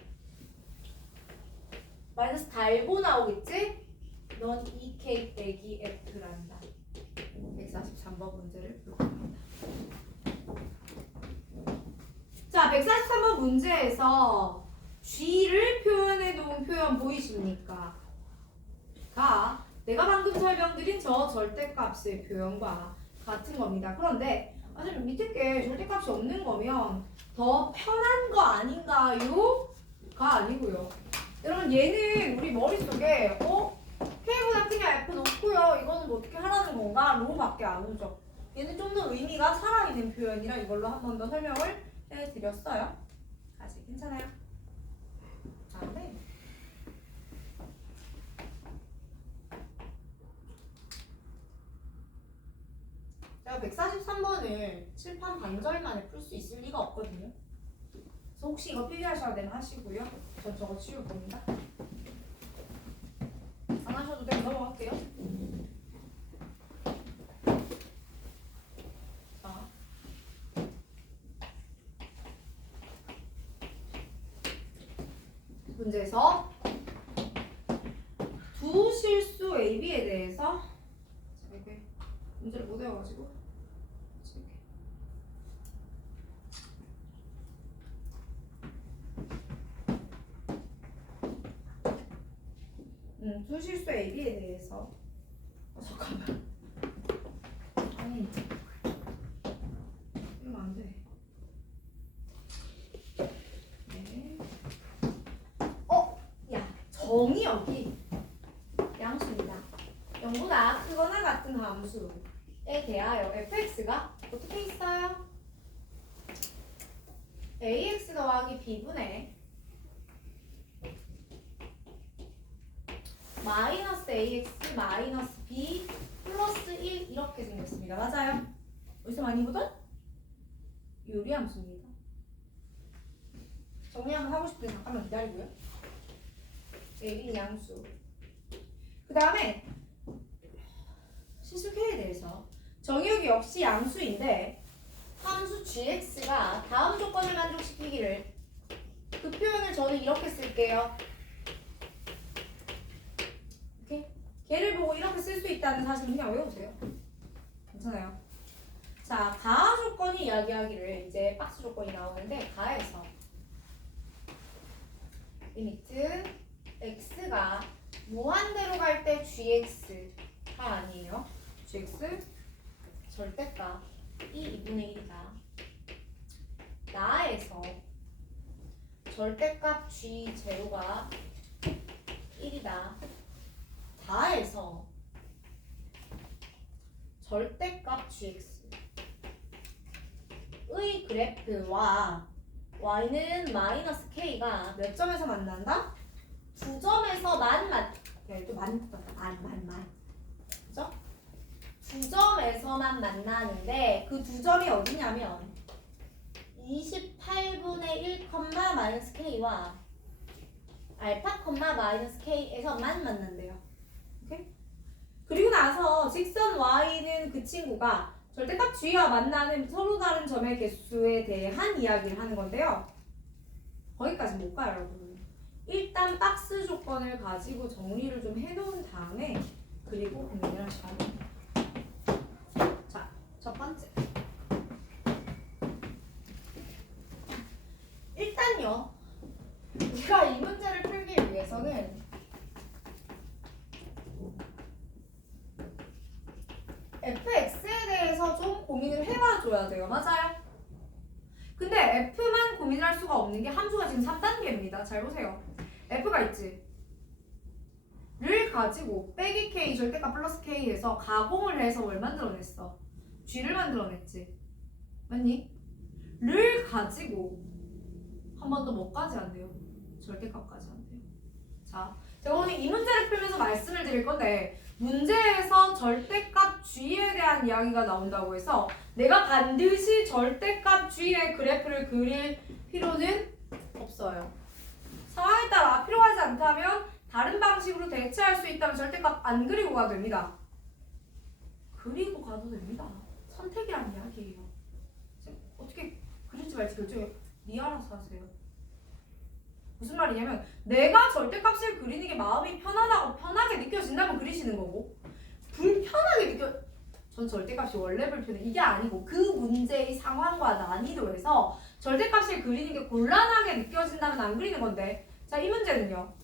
마이너스 달고 나오겠지? 넌 2k 빼기 f란다. 143번 문제를 풀어봅니다. 자, 143번 문제에서 g를 표현해 놓은 표현 보이십니까? 가 내가 방금 설명드린 저 절대값의 표현과 같은 겁니다. 그런데 사실 밑에 게 절대값이 없는 거면 더 편한 거 아닌가요? 가 아니고요. 여러분 얘는 우리 머릿속에 K보다 그냥 F 놓고요. 이거는 뭐 어떻게 하라는 건가? 로밖에 안 오죠. 얘는 좀 더 의미가 살아있는 표현이라 이걸로 한 번 더 설명을 해드렸어요. 아직 괜찮아요? 다음에 제가 143번을 칠판 반절 만에 풀 수 있을 리가 없거든요. 그래서 혹시 이거 필기하셔야 되면 하시고요. 전 저거 치울 겁니다. 안 하셔도 되면 넘어갈게요. 자. 문제에서 두 실수 A, B에 대해서 제가 이게 문제를 못 외워가지고 두 실수 A, B에 대해서 잠깐만. 아니 이러면 안 돼. 네. 야 정이 여기 양수입니다. 0보다 크거나 같은 함수에 대하여 fx가 어떻게 있어요? ax 더하기 b분의 마이너스 ax 마이너스 b 플러스 1 이렇게 생겼습니다. 맞아요? 어디서 많이 보던? 요리함수입니다. 정리 한번 하고 싶으면 잠깐만 기다리고요. a, b 양수. 그 다음에 실수 k에 대해서 정의역이 역시 양수인데 함수 gx가 다음 조건을 만족시키기를 그 표현을 저는 이렇게 쓸게요. 오케이? 걔를 보고 이렇게 쓸 수 있다는 사실 그냥 외우세요. 괜찮아요. 자, 가하 조건이 이야기하기를 이제 박스 조건이 나오는데 가에서 리미트 x가 무한대로 갈 때 gx가 아니에요. gx 절대값 이 2분의 1이다. 나에서 절대값 g0가 1이다. 다에서 절대값 gx 의 그래프와 y는 마이너스 k가 몇 점에서 만난다? 2점에서만 그죠? 2점에서만 만나는데 그 2점이 어디냐면 28분의 1, 마이너스 k와 알파, 마이너스 k에서만 만난대요. 오케이? 그리고 나서 직선 y는 그 친구가 절대값 g와 만나는 서로 다른 점의 개수에 대한 이야기를 하는 건데요. 거기까지 못 가요, 여러분. 일단 박스 조건을 가지고 정리를 좀 해놓은 다음에 그리고 고민을 하셔야 됩니다. 자, 첫 번째. 일단요, 우리가 이 문제를 풀기 위해서는 fx에 대해서 좀 고민을 해봐줘야 돼요. 맞아요? 근데 f만 고민을 할 수가 없는 게 함수가 지금 3단계입니다. 잘 보세요. f가 있지. 를 가지고 빼기 k 절대값 플러스 k에서 가공을 해서 뭘 만들어냈어? g를 만들어냈지. 맞니? 를 가지고 한 번 더 뭐까지 안 돼요? 절대값까지 안 돼요. 자, 제가 오늘 이 문제를 풀면서 말씀을 드릴 건데 문제에서 절대값 g에 대한 이야기가 나온다고 해서 내가 반드시 절대값 g의 그래프를 그릴 필요는 없어요. 상황에 따라 필요하지 않다면 다른 방식으로 대체할 수 있다면 절대값 안 그리고 가도 됩니다. 그리고 가도 됩니다. 선택이란 이야기예요. 어떻게 그릴지 말지 결정해. 니 알아서 하세요. 무슨 말이냐면 내가 절대값을 그리는 게 마음이 편안하고 편하게 느껴진다면 그리시는 거고 불편하게 전 절대값이 원래 불편해 이게 아니고 그 문제의 상황과 난이도에서 절대값을 그리는 게 곤란하게 느껴진다면 안 그리는 건데 자, 이 문제는요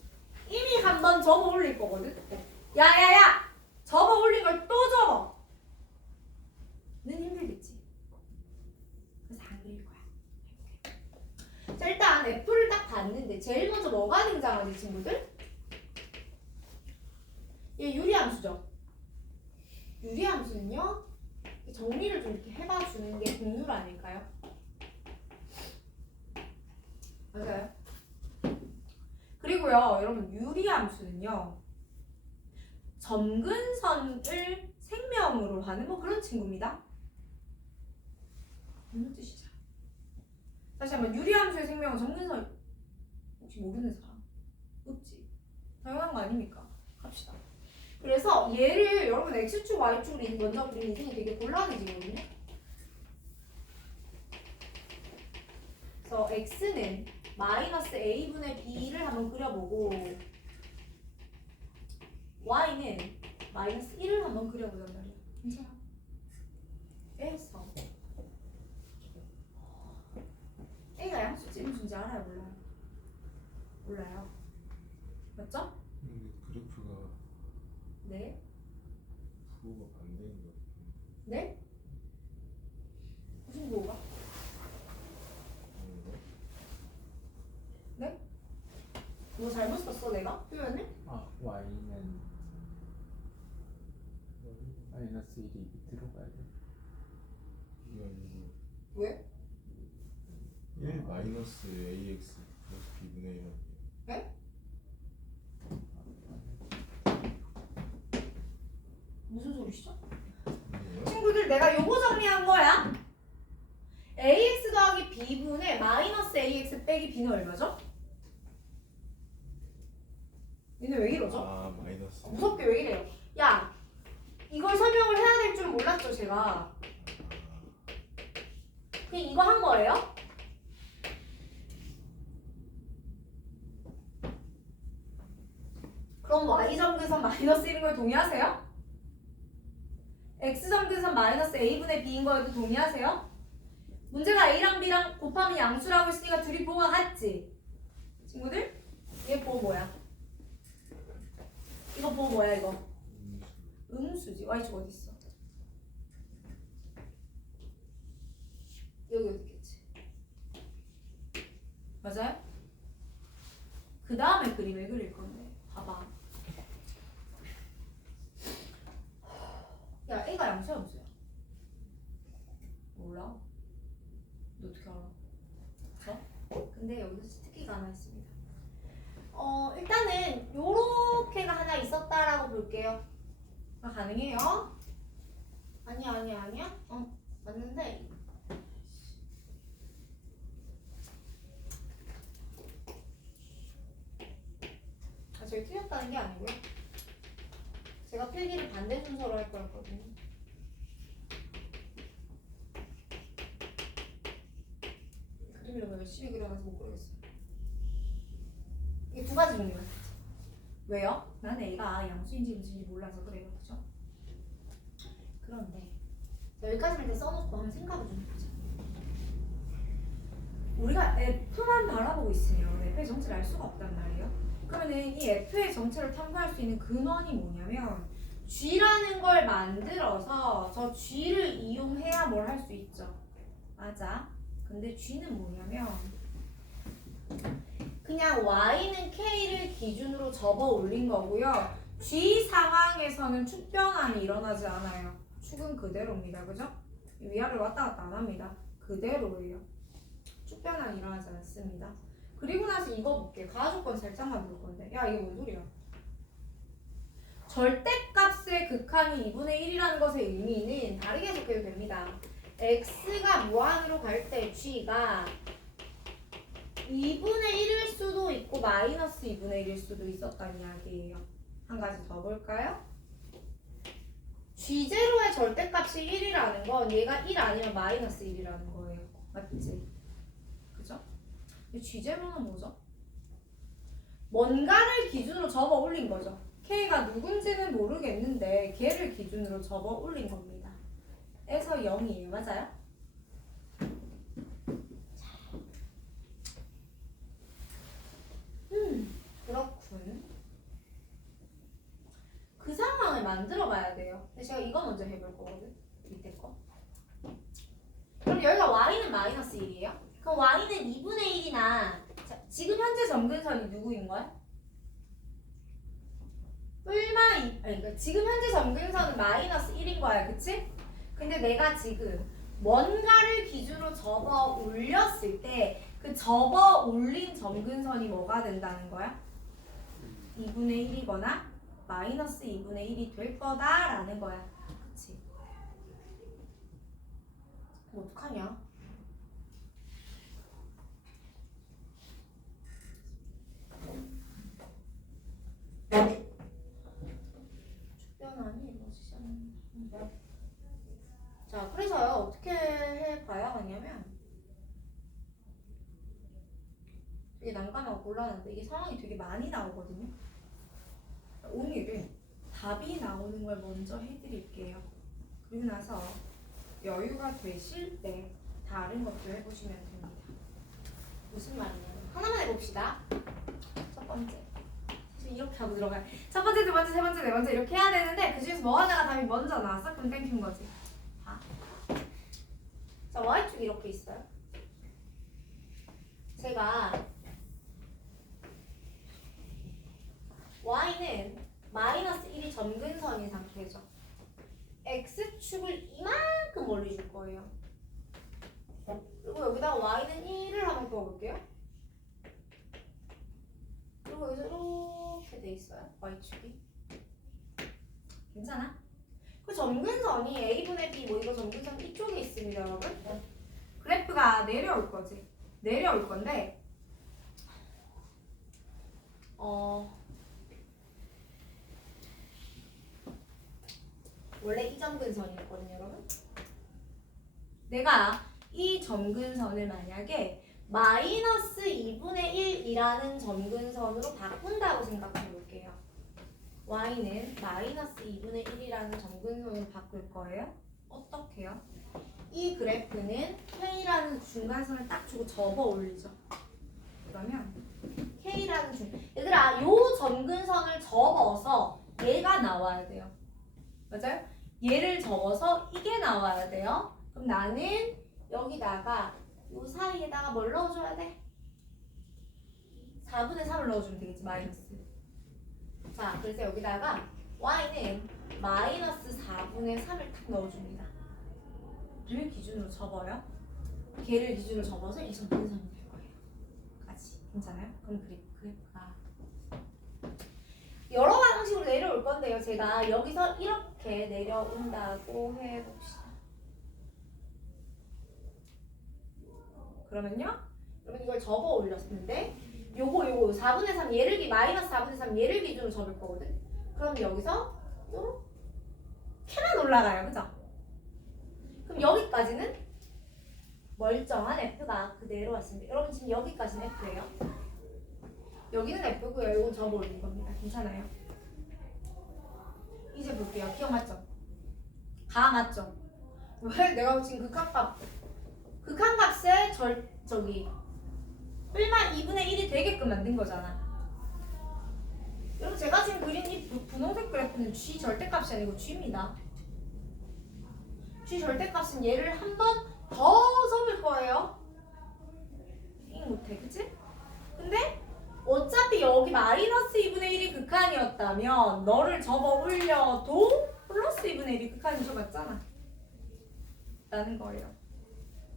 이미 한 번 접어 올릴 거거든. 야야야 접어 올린 걸 또 접어 는 힘들겠지. 그래서 안 그릴 거야. 자, 일단 F를 딱 봤는데 제일 먼저 뭐가 등장하지 친구들? 얘 유리함수죠. 유리함수는요 정리를 좀 이렇게 해봐 주는 게 공률 아닐까요? 맞아요. 그리고요 여러분 유리함수는요 점근선을 생명으로 하는 뭐 그런 친구입니다. 무슨 뜻이죠? 다시 한번 유리함수의 생명은 점근선 혹시 모르는 사람? 없지? 당연한 거 아닙니까? 합시다. 그래서 얘를 여러분 x축, y축으로 먼저 그리는 인생이 되게 곤란해지거든요. 그래서 x는 마이너스 a분의 b를 한번 그려보고 y는 마이너스 1을 한번 그려보단 말이야. 괜찮아? 그래서 A가 양수지 무슨지 알아요? 몰라요? 몰라요. 맞죠? 그래프가 네. 부호가 반대인 것 같은데. 네? 무슨 부호가? 네? 뭐 잘못 썼어 내가? 표현을? y는 마이너스 1이 밑으로 가야 돼. 이게 아니고 왜? 1 마이너스 ax 플러스 b분의 1 네? 무슨 소리시죠? 친구들 내가 요거 정리한 거야. ax 더하기 b분의 마이너스 ax 빼기 b는 얼마죠? 얘네 왜 이러죠? 아 마이너스 무섭게 왜 이래요? 야 이걸 설명을 해야 될 줄 몰랐죠 제가. 그냥 이거 한 거예요? 그럼 y점근선 마이너스 1인 걸 동의하세요? x점근선 마이너스 a분의 b인 거에도 동의하세요? 문제가 a랑 b랑 곱하면 양수라고 했으니까 둘이 부호가 같지? 친구들? 얘 보호 뭐야? 이거 보호 뭐야 이거? 음수. 음수지. y축 어디 있어? 여기 어디 있겠지? 맞아요? 그 다음에 그림을 그릴 건데 봐봐. 야 A가 양수야 음수야? 몰라. 너 어떻게 알아? 그쵸? 근데 여기서 특기가 하나 있습니다. 일단은 요렇게가 하나 있었다라고 볼게요. 가능해요? 아니야. 맞는데 저희 틀렸다는 게 아니고요. 제가 필기를 반대 순서로 할 거였거든요. 그림을 너무 열심히 그려놔서 못 그리겠어요. 이게 두 가지 종류가 있지. 왜요? 난 A가 양수인지 음수인지 몰라서 그래요. 그죠? 그런데 여기까지만 이렇게 써놓고 한번 생각을 좀 해보자. 우리가 F만 바라보고 있으면 F의 정체를 알 수가 없단 말이에요. 그러면 이 F의 정체를 탐구할 수 있는 근원이 뭐냐면 G라는 걸 만들어서 저 G를 이용해야 뭘 할 수 있죠. 맞아. 근데 G는 뭐냐면 그냥 Y는 K를 기준으로 접어 올린 거고요. G 상황에서는 축 변환이 일어나지 않아요. 축은 그대로입니다. 그죠? 위아래로 왔다 갔다 안 합니다. 그대로예요. 축 변환이 일어나지 않습니다. 그리고 나서 이거 볼게. 가조건 살짝만 볼 건데. 야 이게 뭔 소리야? 절대값의 극한이 2분의 1이라는 것의 의미는 다르게 해석해도 됩니다. x가 무한으로 갈 때 g가 2분의 1일 수도 있고 마이너스 2분의 1일 수도 있었다는 이야기예요. 한 가지 더 볼까요? g0의 절대값이 1이라는 건 얘가 1 아니면 마이너스 1이라는 거예요. 맞지? 그죠? g0는 뭐죠? 뭔가를 기준으로 접어 올린 거죠. K가 누군지는 모르겠는데 걔를 기준으로 접어 올린 겁니다. 에서 0이에요. 맞아요? 그렇군. 그 상황을 만들어 봐야 돼요. 근데 제가 이거 먼저 해볼 거거든. 밑에 거. 그럼 여기가 y는 마이너스 1이에요? 그럼 y는 2분의 1이나 지금 현재 점근선이 누구인 거야? 그러니까 지금 현재 점근선은 마이너스 1인 거야. 그치? 근데 내가 지금 뭔가를 기준으로 접어 올렸을 때 그 접어 올린 점근선이 뭐가 된다는 거야? 2분의 1이거나 마이너스 2분의 1이 될 거다라는 거야. 그치? 그럼 어떡하냐? 축변환이 이루어지지 않는다. 자, 그래서요 어떻게 해봐야 하냐면 되게 난감하고 곤란한데 이게 상황이 되게 많이 나오거든요. 오늘은 답이 나오는 걸 먼저 해드릴게요. 그리고 나서 여유가 되실 때 다른 것도 해보시면 됩니다. 무슨 말이냐면 하나만 해봅시다. 첫 번째. 사실 이렇게 하고 들어가요. 첫 번째, 두 번째, 세 번째, 네 번째 이렇게 해야 되는데 그 중에서 뭐 하나가 답이 먼저 나왔어? 그럼 땡큐인 거지. 봐. 자, y축이 이렇게 있어요. 제가 y는 마이너스 1이 점근선인 상태죠. x축을 이만큼 멀리 줄 거예요. 그리고 여기다가 y는 1을 한번 그어볼게요. 그리고 여기서 이렇게 돼 있어요. y축이. 괜찮아? 그 점근선이 a분의 b 뭐 이거 점근선 이쪽에 있습니다, 여러분. 그래프가 내려올 거지. 내려올 건데 원래 이 점근선이었거든요, 여러분. 내가 이 점근선을 만약에 마이너스 2분의 1이라는 점근선으로 바꾼다고 생각해 볼게요. y는 마이너스 2분의 1이라는 점근선으로 바꿀 거예요. 어떻게요? 이 그래프는 k라는 중간선을 딱 주고 접어 올리죠. 그러면 K라는 중. 얘들아, 요 점근선을 접어서 얘가 나와야 돼요. 맞아요? 얘를 접어서 이게 나와야 돼요. 그럼 나는 여기다가 요 사이에다가 뭘 넣어줘야 돼? 4분의 3을 넣어주면 되겠지, 마이너스. 자, 그래서 여기다가 y는 마이너스 4분의 3을 탁 넣어줍니다. 를 기준으로 접어요. 걔를 기준으로 접어서 2점분의 3이 될 거예요. 같이. 괜찮아요? 그럼 그래프가 여러 방식으로 내려올 건데요. 제가 여기서 이렇게 내려온다고 해봅시다. 그러면요. 여러분 이걸 접어 올렸는데 요거 4분의 3 얘를 마이너스 4분의 3 얘를 기준으로 접을 거거든. 그럼 여기서 요렇게만 올라가요. 그죠? 그럼 여기까지는 멀쩡한 F가 그대로 왔습니다. 여러분 지금 여기까지는 F예요. 여기는 F고요. 이건 접어 올린 겁니다. 괜찮아요? 이제 볼게요. 기억났죠? 가 맞죠? 왜 내가 지금 극한값에 저기 1만 2분의 1이 되게끔 만든 거잖아. 여러분 제가 지금 그린 이 분홍색 그래프는 G 절대값이 아니고 G입니다. G 절대값은 얘를 한 번 더 접을 거예요. 잉 못해, 그치? 근데 어차피 여기 마이너스 2분의 1이 극한이었다면 너를 접어 올려도 플러스 2분의 1이 극한인 줄 맞잖아. 라는 거예요.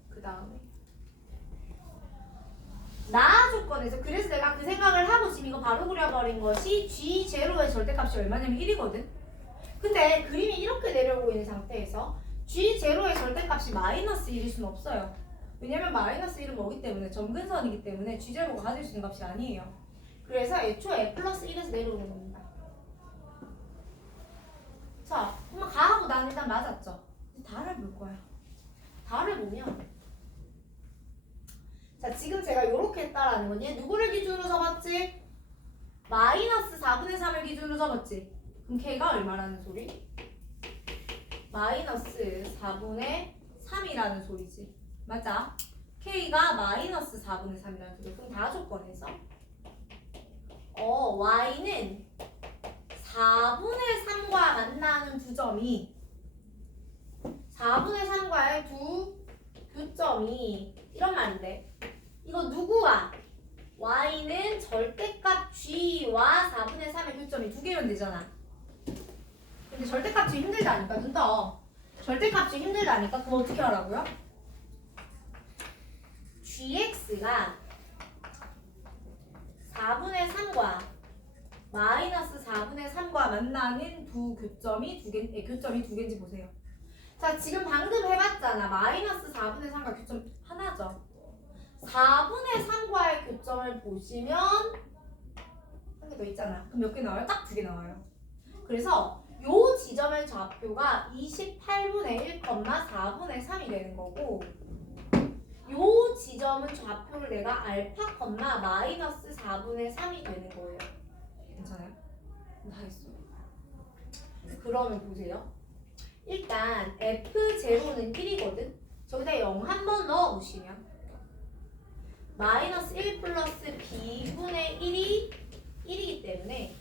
그 다음에 나 조건에서 그래서 내가 그 생각을 하고 지금 이거 바로 그려버린 것이 G0의 절대값이 얼마냐면 1이거든. 근데 그림이 이렇게 내려오고 있는 상태에서 G0의 절대값이 마이너스 1일 수는 없어요. 왜냐면 마이너스 1은 뭐기 때문에 점근선이기 때문에 G0가 가질 수 있는 값이 아니에요. 그래서 애초에 플러스 1에서 내려오는 겁니다. 자, 그러면 가하고 난 일단 맞았죠? 이제 다를 볼 거야. 다를 보면 자, 지금 제가 이렇게 했다라는 건 얘 누구를 기준으로 잡았지? 마이너스 4분의 3을 기준으로 잡았지? 그럼 K가 얼마라는 소리? 마이너스 4분의 3이라는 소리지. 맞아? K가 마이너스 4분의 3이라는 소리. 그럼 다 조건에서 Y는 4분의 3과 만나는 두 점이 4분의 3과의 두 교점이 이런 말인데 이거 누구와? Y는 절대값 G와 4분의 3의 교점이 두 개면 되잖아. 근데 절대값이 힘들다니까. 눈 떠. 절대값이 힘들다니까. 그럼 어떻게 하라고요? GX가 4분의 3과 마이너스 4분의 3과 만나는 두 교점이 교점이 두 개인지 보세요. 자, 지금 방금 해봤잖아. 마이너스 4분의 3과 교점 하나죠. 4분의 3과의 교점을 보시면 한 개 더 있잖아. 그럼 몇 개 나와요? 딱 두 개 나와요. 그래서 요 지점의 좌표가 28분의 1, 4분의 3이 되는 거고 요 지점은 좌표를 내가 알파, 마이너스 4분의 3이 되는 거예요. 괜찮아요? 다 했어요. 그러면 보세요. 일단 F0는 1이거든? 저기다 0 한 번 넣어보시면 마이너스 1 플러스 B분의 1이 1이기 때문에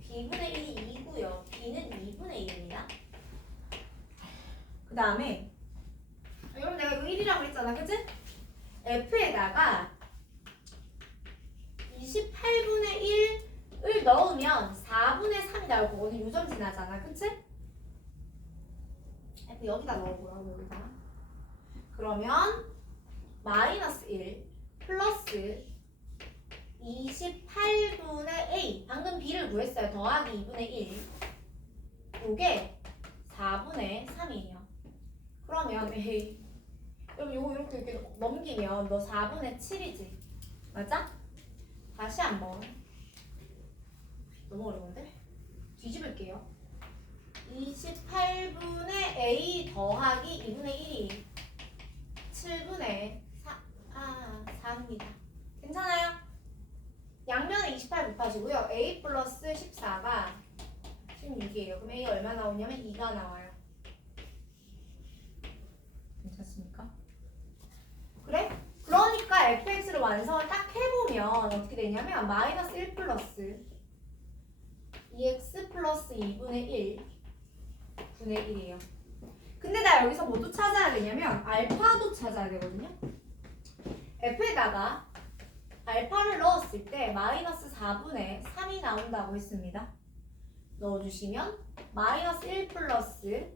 B분의 1이 2고요. B는 2분의 1입니다. 그 다음에 여러분 내가 이거 1이라고 그랬잖아. 그치? F에다가 28분의 1을 넣으면 4분의 3이 나올 거거든. 요점 지나잖아. 그치? F 여기다 넣어보라고 여기다. 그러면 마이너스 1 플러스 28분의 A 방금 B를 구했어요. 더하기 2분의 1 요게 4분의 3이에요. 그러면 A 그럼 요거 이렇게 넘기면 너 4분의 7이지 맞아? 다시 한번 너무 어려운데? 뒤집을게요. 28분의 A 더하기 2분의 1이 7분의 4입니다. 괜찮아요? 양면에 28 곱하시고요. A 플러스 14가 16이에요. 그럼 A 얼마 나오냐면 2가 나와요. 괜찮습니까? 그래? 그러니까 내가 fx를 완성을 딱 해보면 어떻게 되냐면 마이너스 1 플러스 2x 플러스 2분의 1 분의 1이에요. 근데 나 여기서 뭐도 찾아야 되냐면 알파도 찾아야 되거든요. f에다가 알파를 넣었을 때 마이너스 4분의 3이 나온다고 했습니다. 넣어주시면 마이너스 1 플러스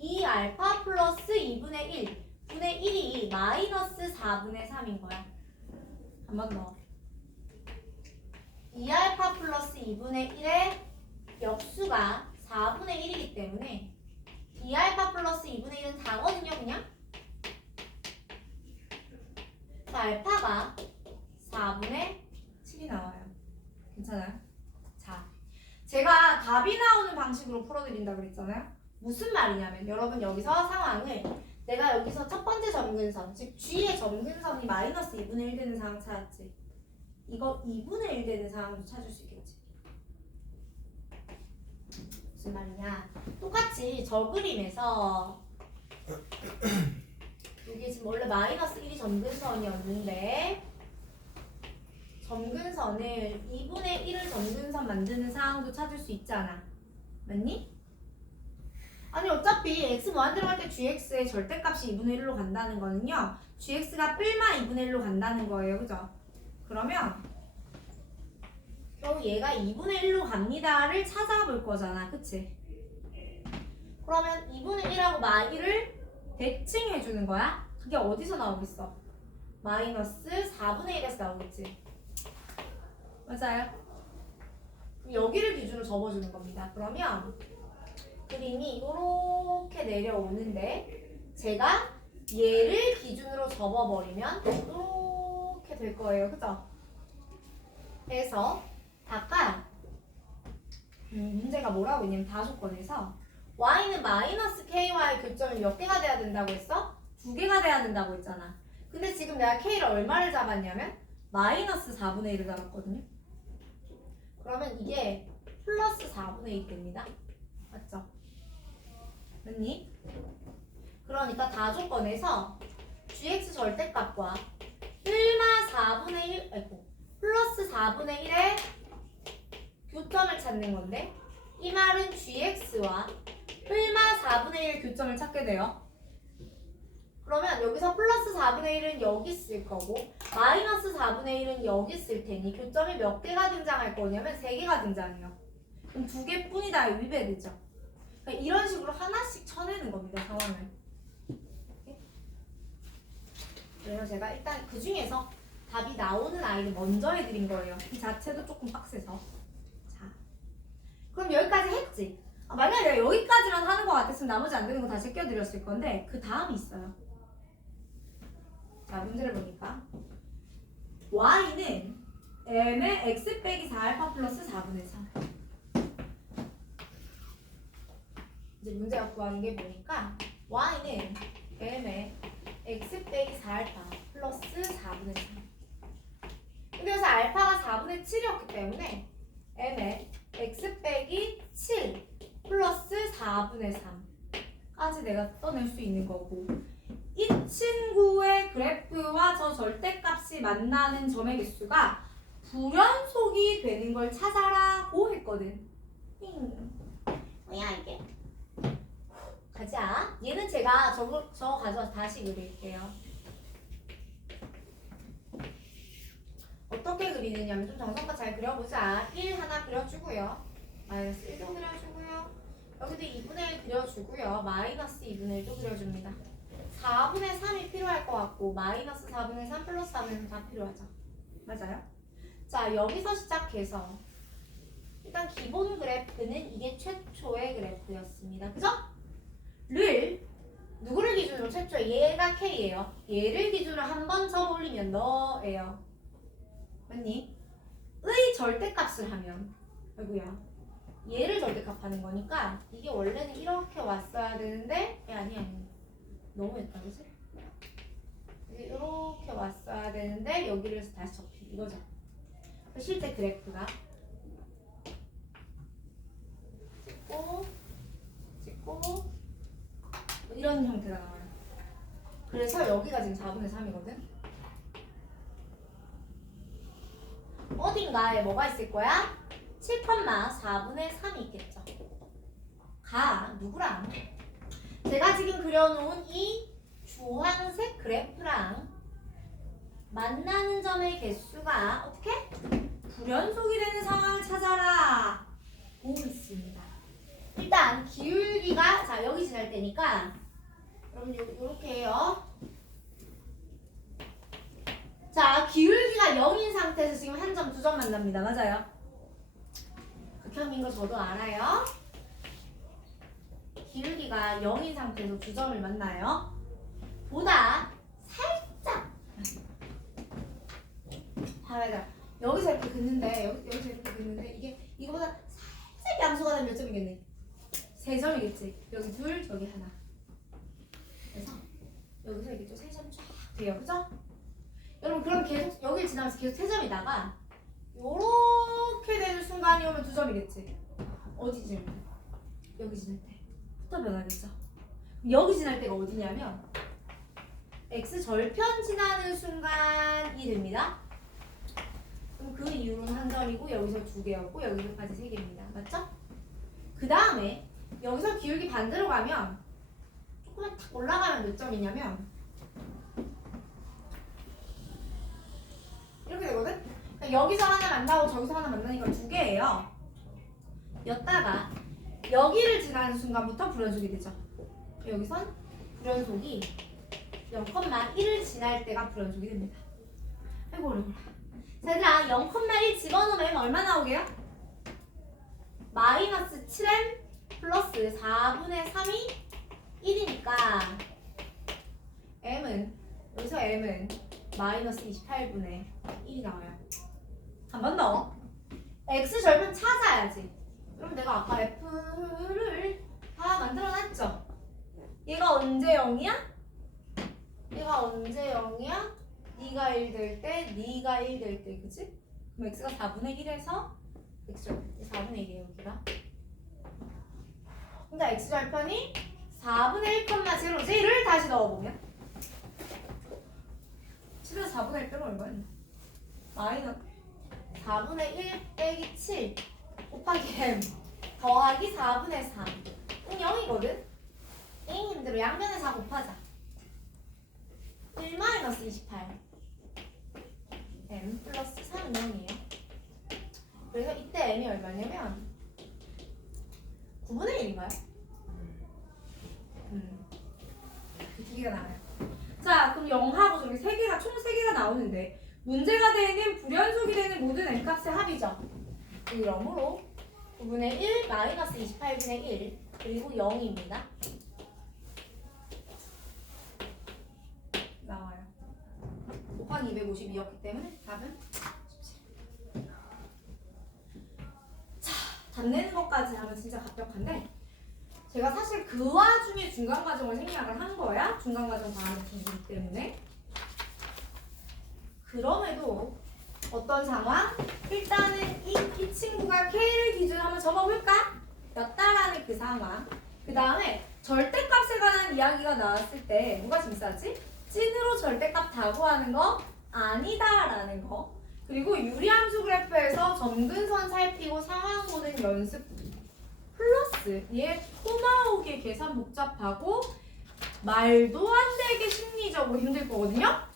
2알파 플러스 2분의 1 분의 1이 마이너스 4분의 3인 거야. 한 번 더. 2알파 플러스 2분의 1의 역수가 4분의 1이기 때문에 2알파 플러스 2분의 1은 4거든요, 그냥. 자, 알파가 4분의 7이 나와요. 괜찮아요? 자, 제가 답이 나오는 방식으로 풀어드린다 그랬잖아요. 무슨 말이냐면 여러분 여기서 상황을 내가 여기서 첫 번째 점근선, 즉 G의 점근선이 마이너스 2분의 1 되는 상황 찾았지. 이거 2분의 1 되는 상황도 찾을 수 있겠지. 무슨 말이냐? 똑같이 저 그림에서 이게 지금 원래 마이너스 1이 점근선이었는데 점근선을 2분의 1을 점근선 만드는 상황도 찾을 수 있잖아. 맞니? 아니 어차피 x 무한 들어갈 때 gx의 절대값이 2분의 1로 간다는 거는요. gx가 뿔마 2분의 1로 간다는 거예요. 그죠? 그러면 결국 얘가 2분의 1로 갑니다를 찾아볼 거잖아. 그치? 그러면 2분의 1하고 마이를 대칭해 주는 거야. 그게 어디서 나오겠어? 마이너스 4분의 1에서 나오겠지. 맞아요? 그럼 여기를 기준으로 접어주는 겁니다. 그러면 그림이 이렇게 내려오는데 제가 얘를 기준으로 접어버리면 이렇게 될 거예요. 그죠? 그래서 아까 문제가 뭐라고 했냐면 다조건에서 y는 마이너스 ky의 교점이 몇 개가 돼야 된다고 했어? 2개가 돼야 된다고 했잖아. 근데 지금 내가 k를 얼마를 잡았냐면 마이너스 4분의 1을 잡았거든요. 그러면 이게 플러스 4분의 1이 됩니다. 맞죠? 맞니? 그러니까 다조건에서 gx 절대값과 뿔마 4분의 1, 아이고, 플러스 4분의 1의 교점을 찾는 건데 이 말은 gx와 뿔마 4분의 1 교점을 찾게 돼요. 그러면 여기서 플러스 4분의 1은 여기 쓸 거고 마이너스 4분의 1은 여기 쓸 테니 교점이 몇 개가 등장할 거냐면 3개가 등장해요. 그럼 2개뿐이다 위배되죠. 그러니까 이런 식으로 하나씩 쳐내는 겁니다. 상황을. 그래서 제가 일단 그 중에서 답이 나오는 아이를 먼저 해드린 거예요. 이 자체도 조금 빡세서. 자, 그럼 여기까지 했지? 만약에 내가 여기까지만 하는 것 같았으면 나머지 안 되는 거 다 제껴드렸을 건데 그 다음이 있어요. 자, 문제를 보니까 y는 m의 x 빼기 4알파 플러스 4분의 3. 이제 문제가 구하는 게 보니까 y는 m의 x 빼기 4알파 플러스 4분의 3. 그래서 알파가 4분의 7이었기 때문에 m의 x 빼기 7 플러스 4분의 3까지 내가 써낼 수 있는 거고 이 친구의 그래프와 저 절대값이 만나는 점의 개수가 불연속이 되는 걸 찾아라고 했거든. 뭐야 이게? 가자. 얘는 제가 저거 가져와서 다시 그릴게요. 어떻게 그리느냐면 좀 정성껏 잘 그려보자. 1 하나 그려주고요. 마이너스 1도 그려주고요. 여기도 2분의 1 그려주고요. 마이너스 2분의 1도 그려줍니다. 4분의 3이 필요할 것 같고 마이너스 4분의 3 플러스 4분의 3 다 필요하죠. 맞아요? 자, 여기서 시작해서 일단 기본 그래프는 이게 최초의 그래프였습니다. 그죠? 를 누구를 기준으로 최초? 얘가 K예요. 얘를 기준으로 한 번 더 올리면 너예요. 맞니? 의 절대값을 하면 아이고야 얘를 절대값 하는 거니까 이게 원래는 이렇게 왔어야 되는데 아니 너무했다 그치? 이렇게 왔어야 되는데 여기를 해서 다시 접히 이거죠. 실제 그래프가 찍고 이런 형태가 나와요. 그래서 여기가 지금 4분의 3이거든. 어딘가에 뭐가 있을 거야? 7,4분의 3이 있겠죠. 가 누구랑? 제가 지금 그려놓은 이 주황색 그래프랑 만나는 점의 개수가 어떻게? 불연속이 되는 상황을 찾아라 보고 있습니다. 일단 기울기가 자 여기 지날 때니까 여러분 요렇게 해요. 자 기울기가 0인 상태에서 지금 한 점, 두 점 만납니다. 맞아요? 극혐인 거 저도 알아요. 기울기가 0인 상태에서 두 점을 만나요. 보다 살짝 봐야 여기서 이렇게 긋는데 여기서 이렇게 긋는데 이게 이거보다 살짝 양수가 되면 몇 점이겠니? 3점이겠지. 여기 둘, 여기 하나. 그래서 여기서 이렇게 또 3점 쫙 돼요. 그죠? 여러분 그럼 계속 여기를 지나면서 계속 3점이다가 요렇게 되는 순간이 오면 2점이겠지. 어디 지날 때? 여기 지날 때. 부터 변하겠죠. 여기 지날 때가 어디냐면 x 절편 지나는 순간이 됩니다. 그럼 그 이후로는 한 점이고 여기서 2개였고 여기서까지 3개입니다. 맞죠? 그 다음에 여기서 기울기 반대로 가면 조금만 탁 올라가면 몇 점이냐면 이렇게 되거든? 그러니까 여기서 하나 만나고 저기서 하나 만나니까 2개예요. 였다가 여기를 지나는 순간부터 불연속이 되죠. 여기선 불연속이 0,1을 지날 때가 불연속이 됩니다. 아이고 어려워라. 자 얘들아 0,1 집어넣으면 얼마 나오게요? 마이너스 7m 플러스 4분의 3이 1이니까 m은 여기서 m은 마이너스 28분의 1이 나와요. 한 번 더. x 절편 찾아야지. 그럼 내가 아까 f를 다 만들어놨죠? 얘가 언제 0이야? 얘가 언제 0이야? 네가 1 될 때, 네가 1 될 때, 그치? 그럼 x가 4분의 1에서 x절편 4분의 1이에요 여기가. 그러니까 x절편이 4분의 1,0를 다시 넣어보면 7에서 4분의 1 빼면 얼마였나? 마이너스 4분의 1 빼기 7 곱하기 m 더하기 4분의 3 0이거든? A님대로 양변에 4 곱하자. 1 마이너스 28 m 플러스 3은 0이에요. 그래서 이때 m이 얼마냐면 9분의 1인가요? 그 2개가 나와요. 자 그럼 0하고 저기 3개가 총 3개가 나오는데 문제가 되는 불연속이 되는 모든 m값의 합이죠. 그러므로 9분의 1 마이너스 28분의 1 그리고 0입니다. 나와요. 곱하기 252였기 때문에 답은 17. 자, 답 내는 것까지 하면 진짜 갑격한데 제가 사실 그 와중에 중간과정을 생략을 한 거야. 중간과정 다음에 중이기 때문에. 그럼에도 어떤 상황? 일단은 이 친구가 K를 기준으로 한번 적어볼까? 였다라는 그 상황. 그 다음에 절대값에 관한 이야기가 나왔을 때 누가 짐싸지? 찐으로 절대값 다 구하는 거 아니다라는 거. 그리고 유리함수 그래프에서 점근선 살피고 상황 보는 연습 플러스 얘 토마호게 계산 복잡하고 말도 안 되게 심리적으로 힘들 거거든요.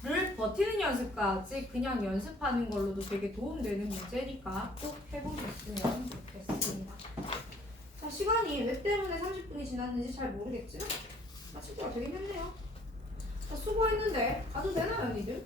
를 버티는 연습까지 그냥 연습하는 걸로도 되게 도움되는 문제니까 꼭 해보셨으면 좋겠습니다. 자 시간이 왜 때문에 30분이 지났는지 잘 모르겠지만 친구가 되긴 했네요. 자 수고했는데 가도 되나요 니들?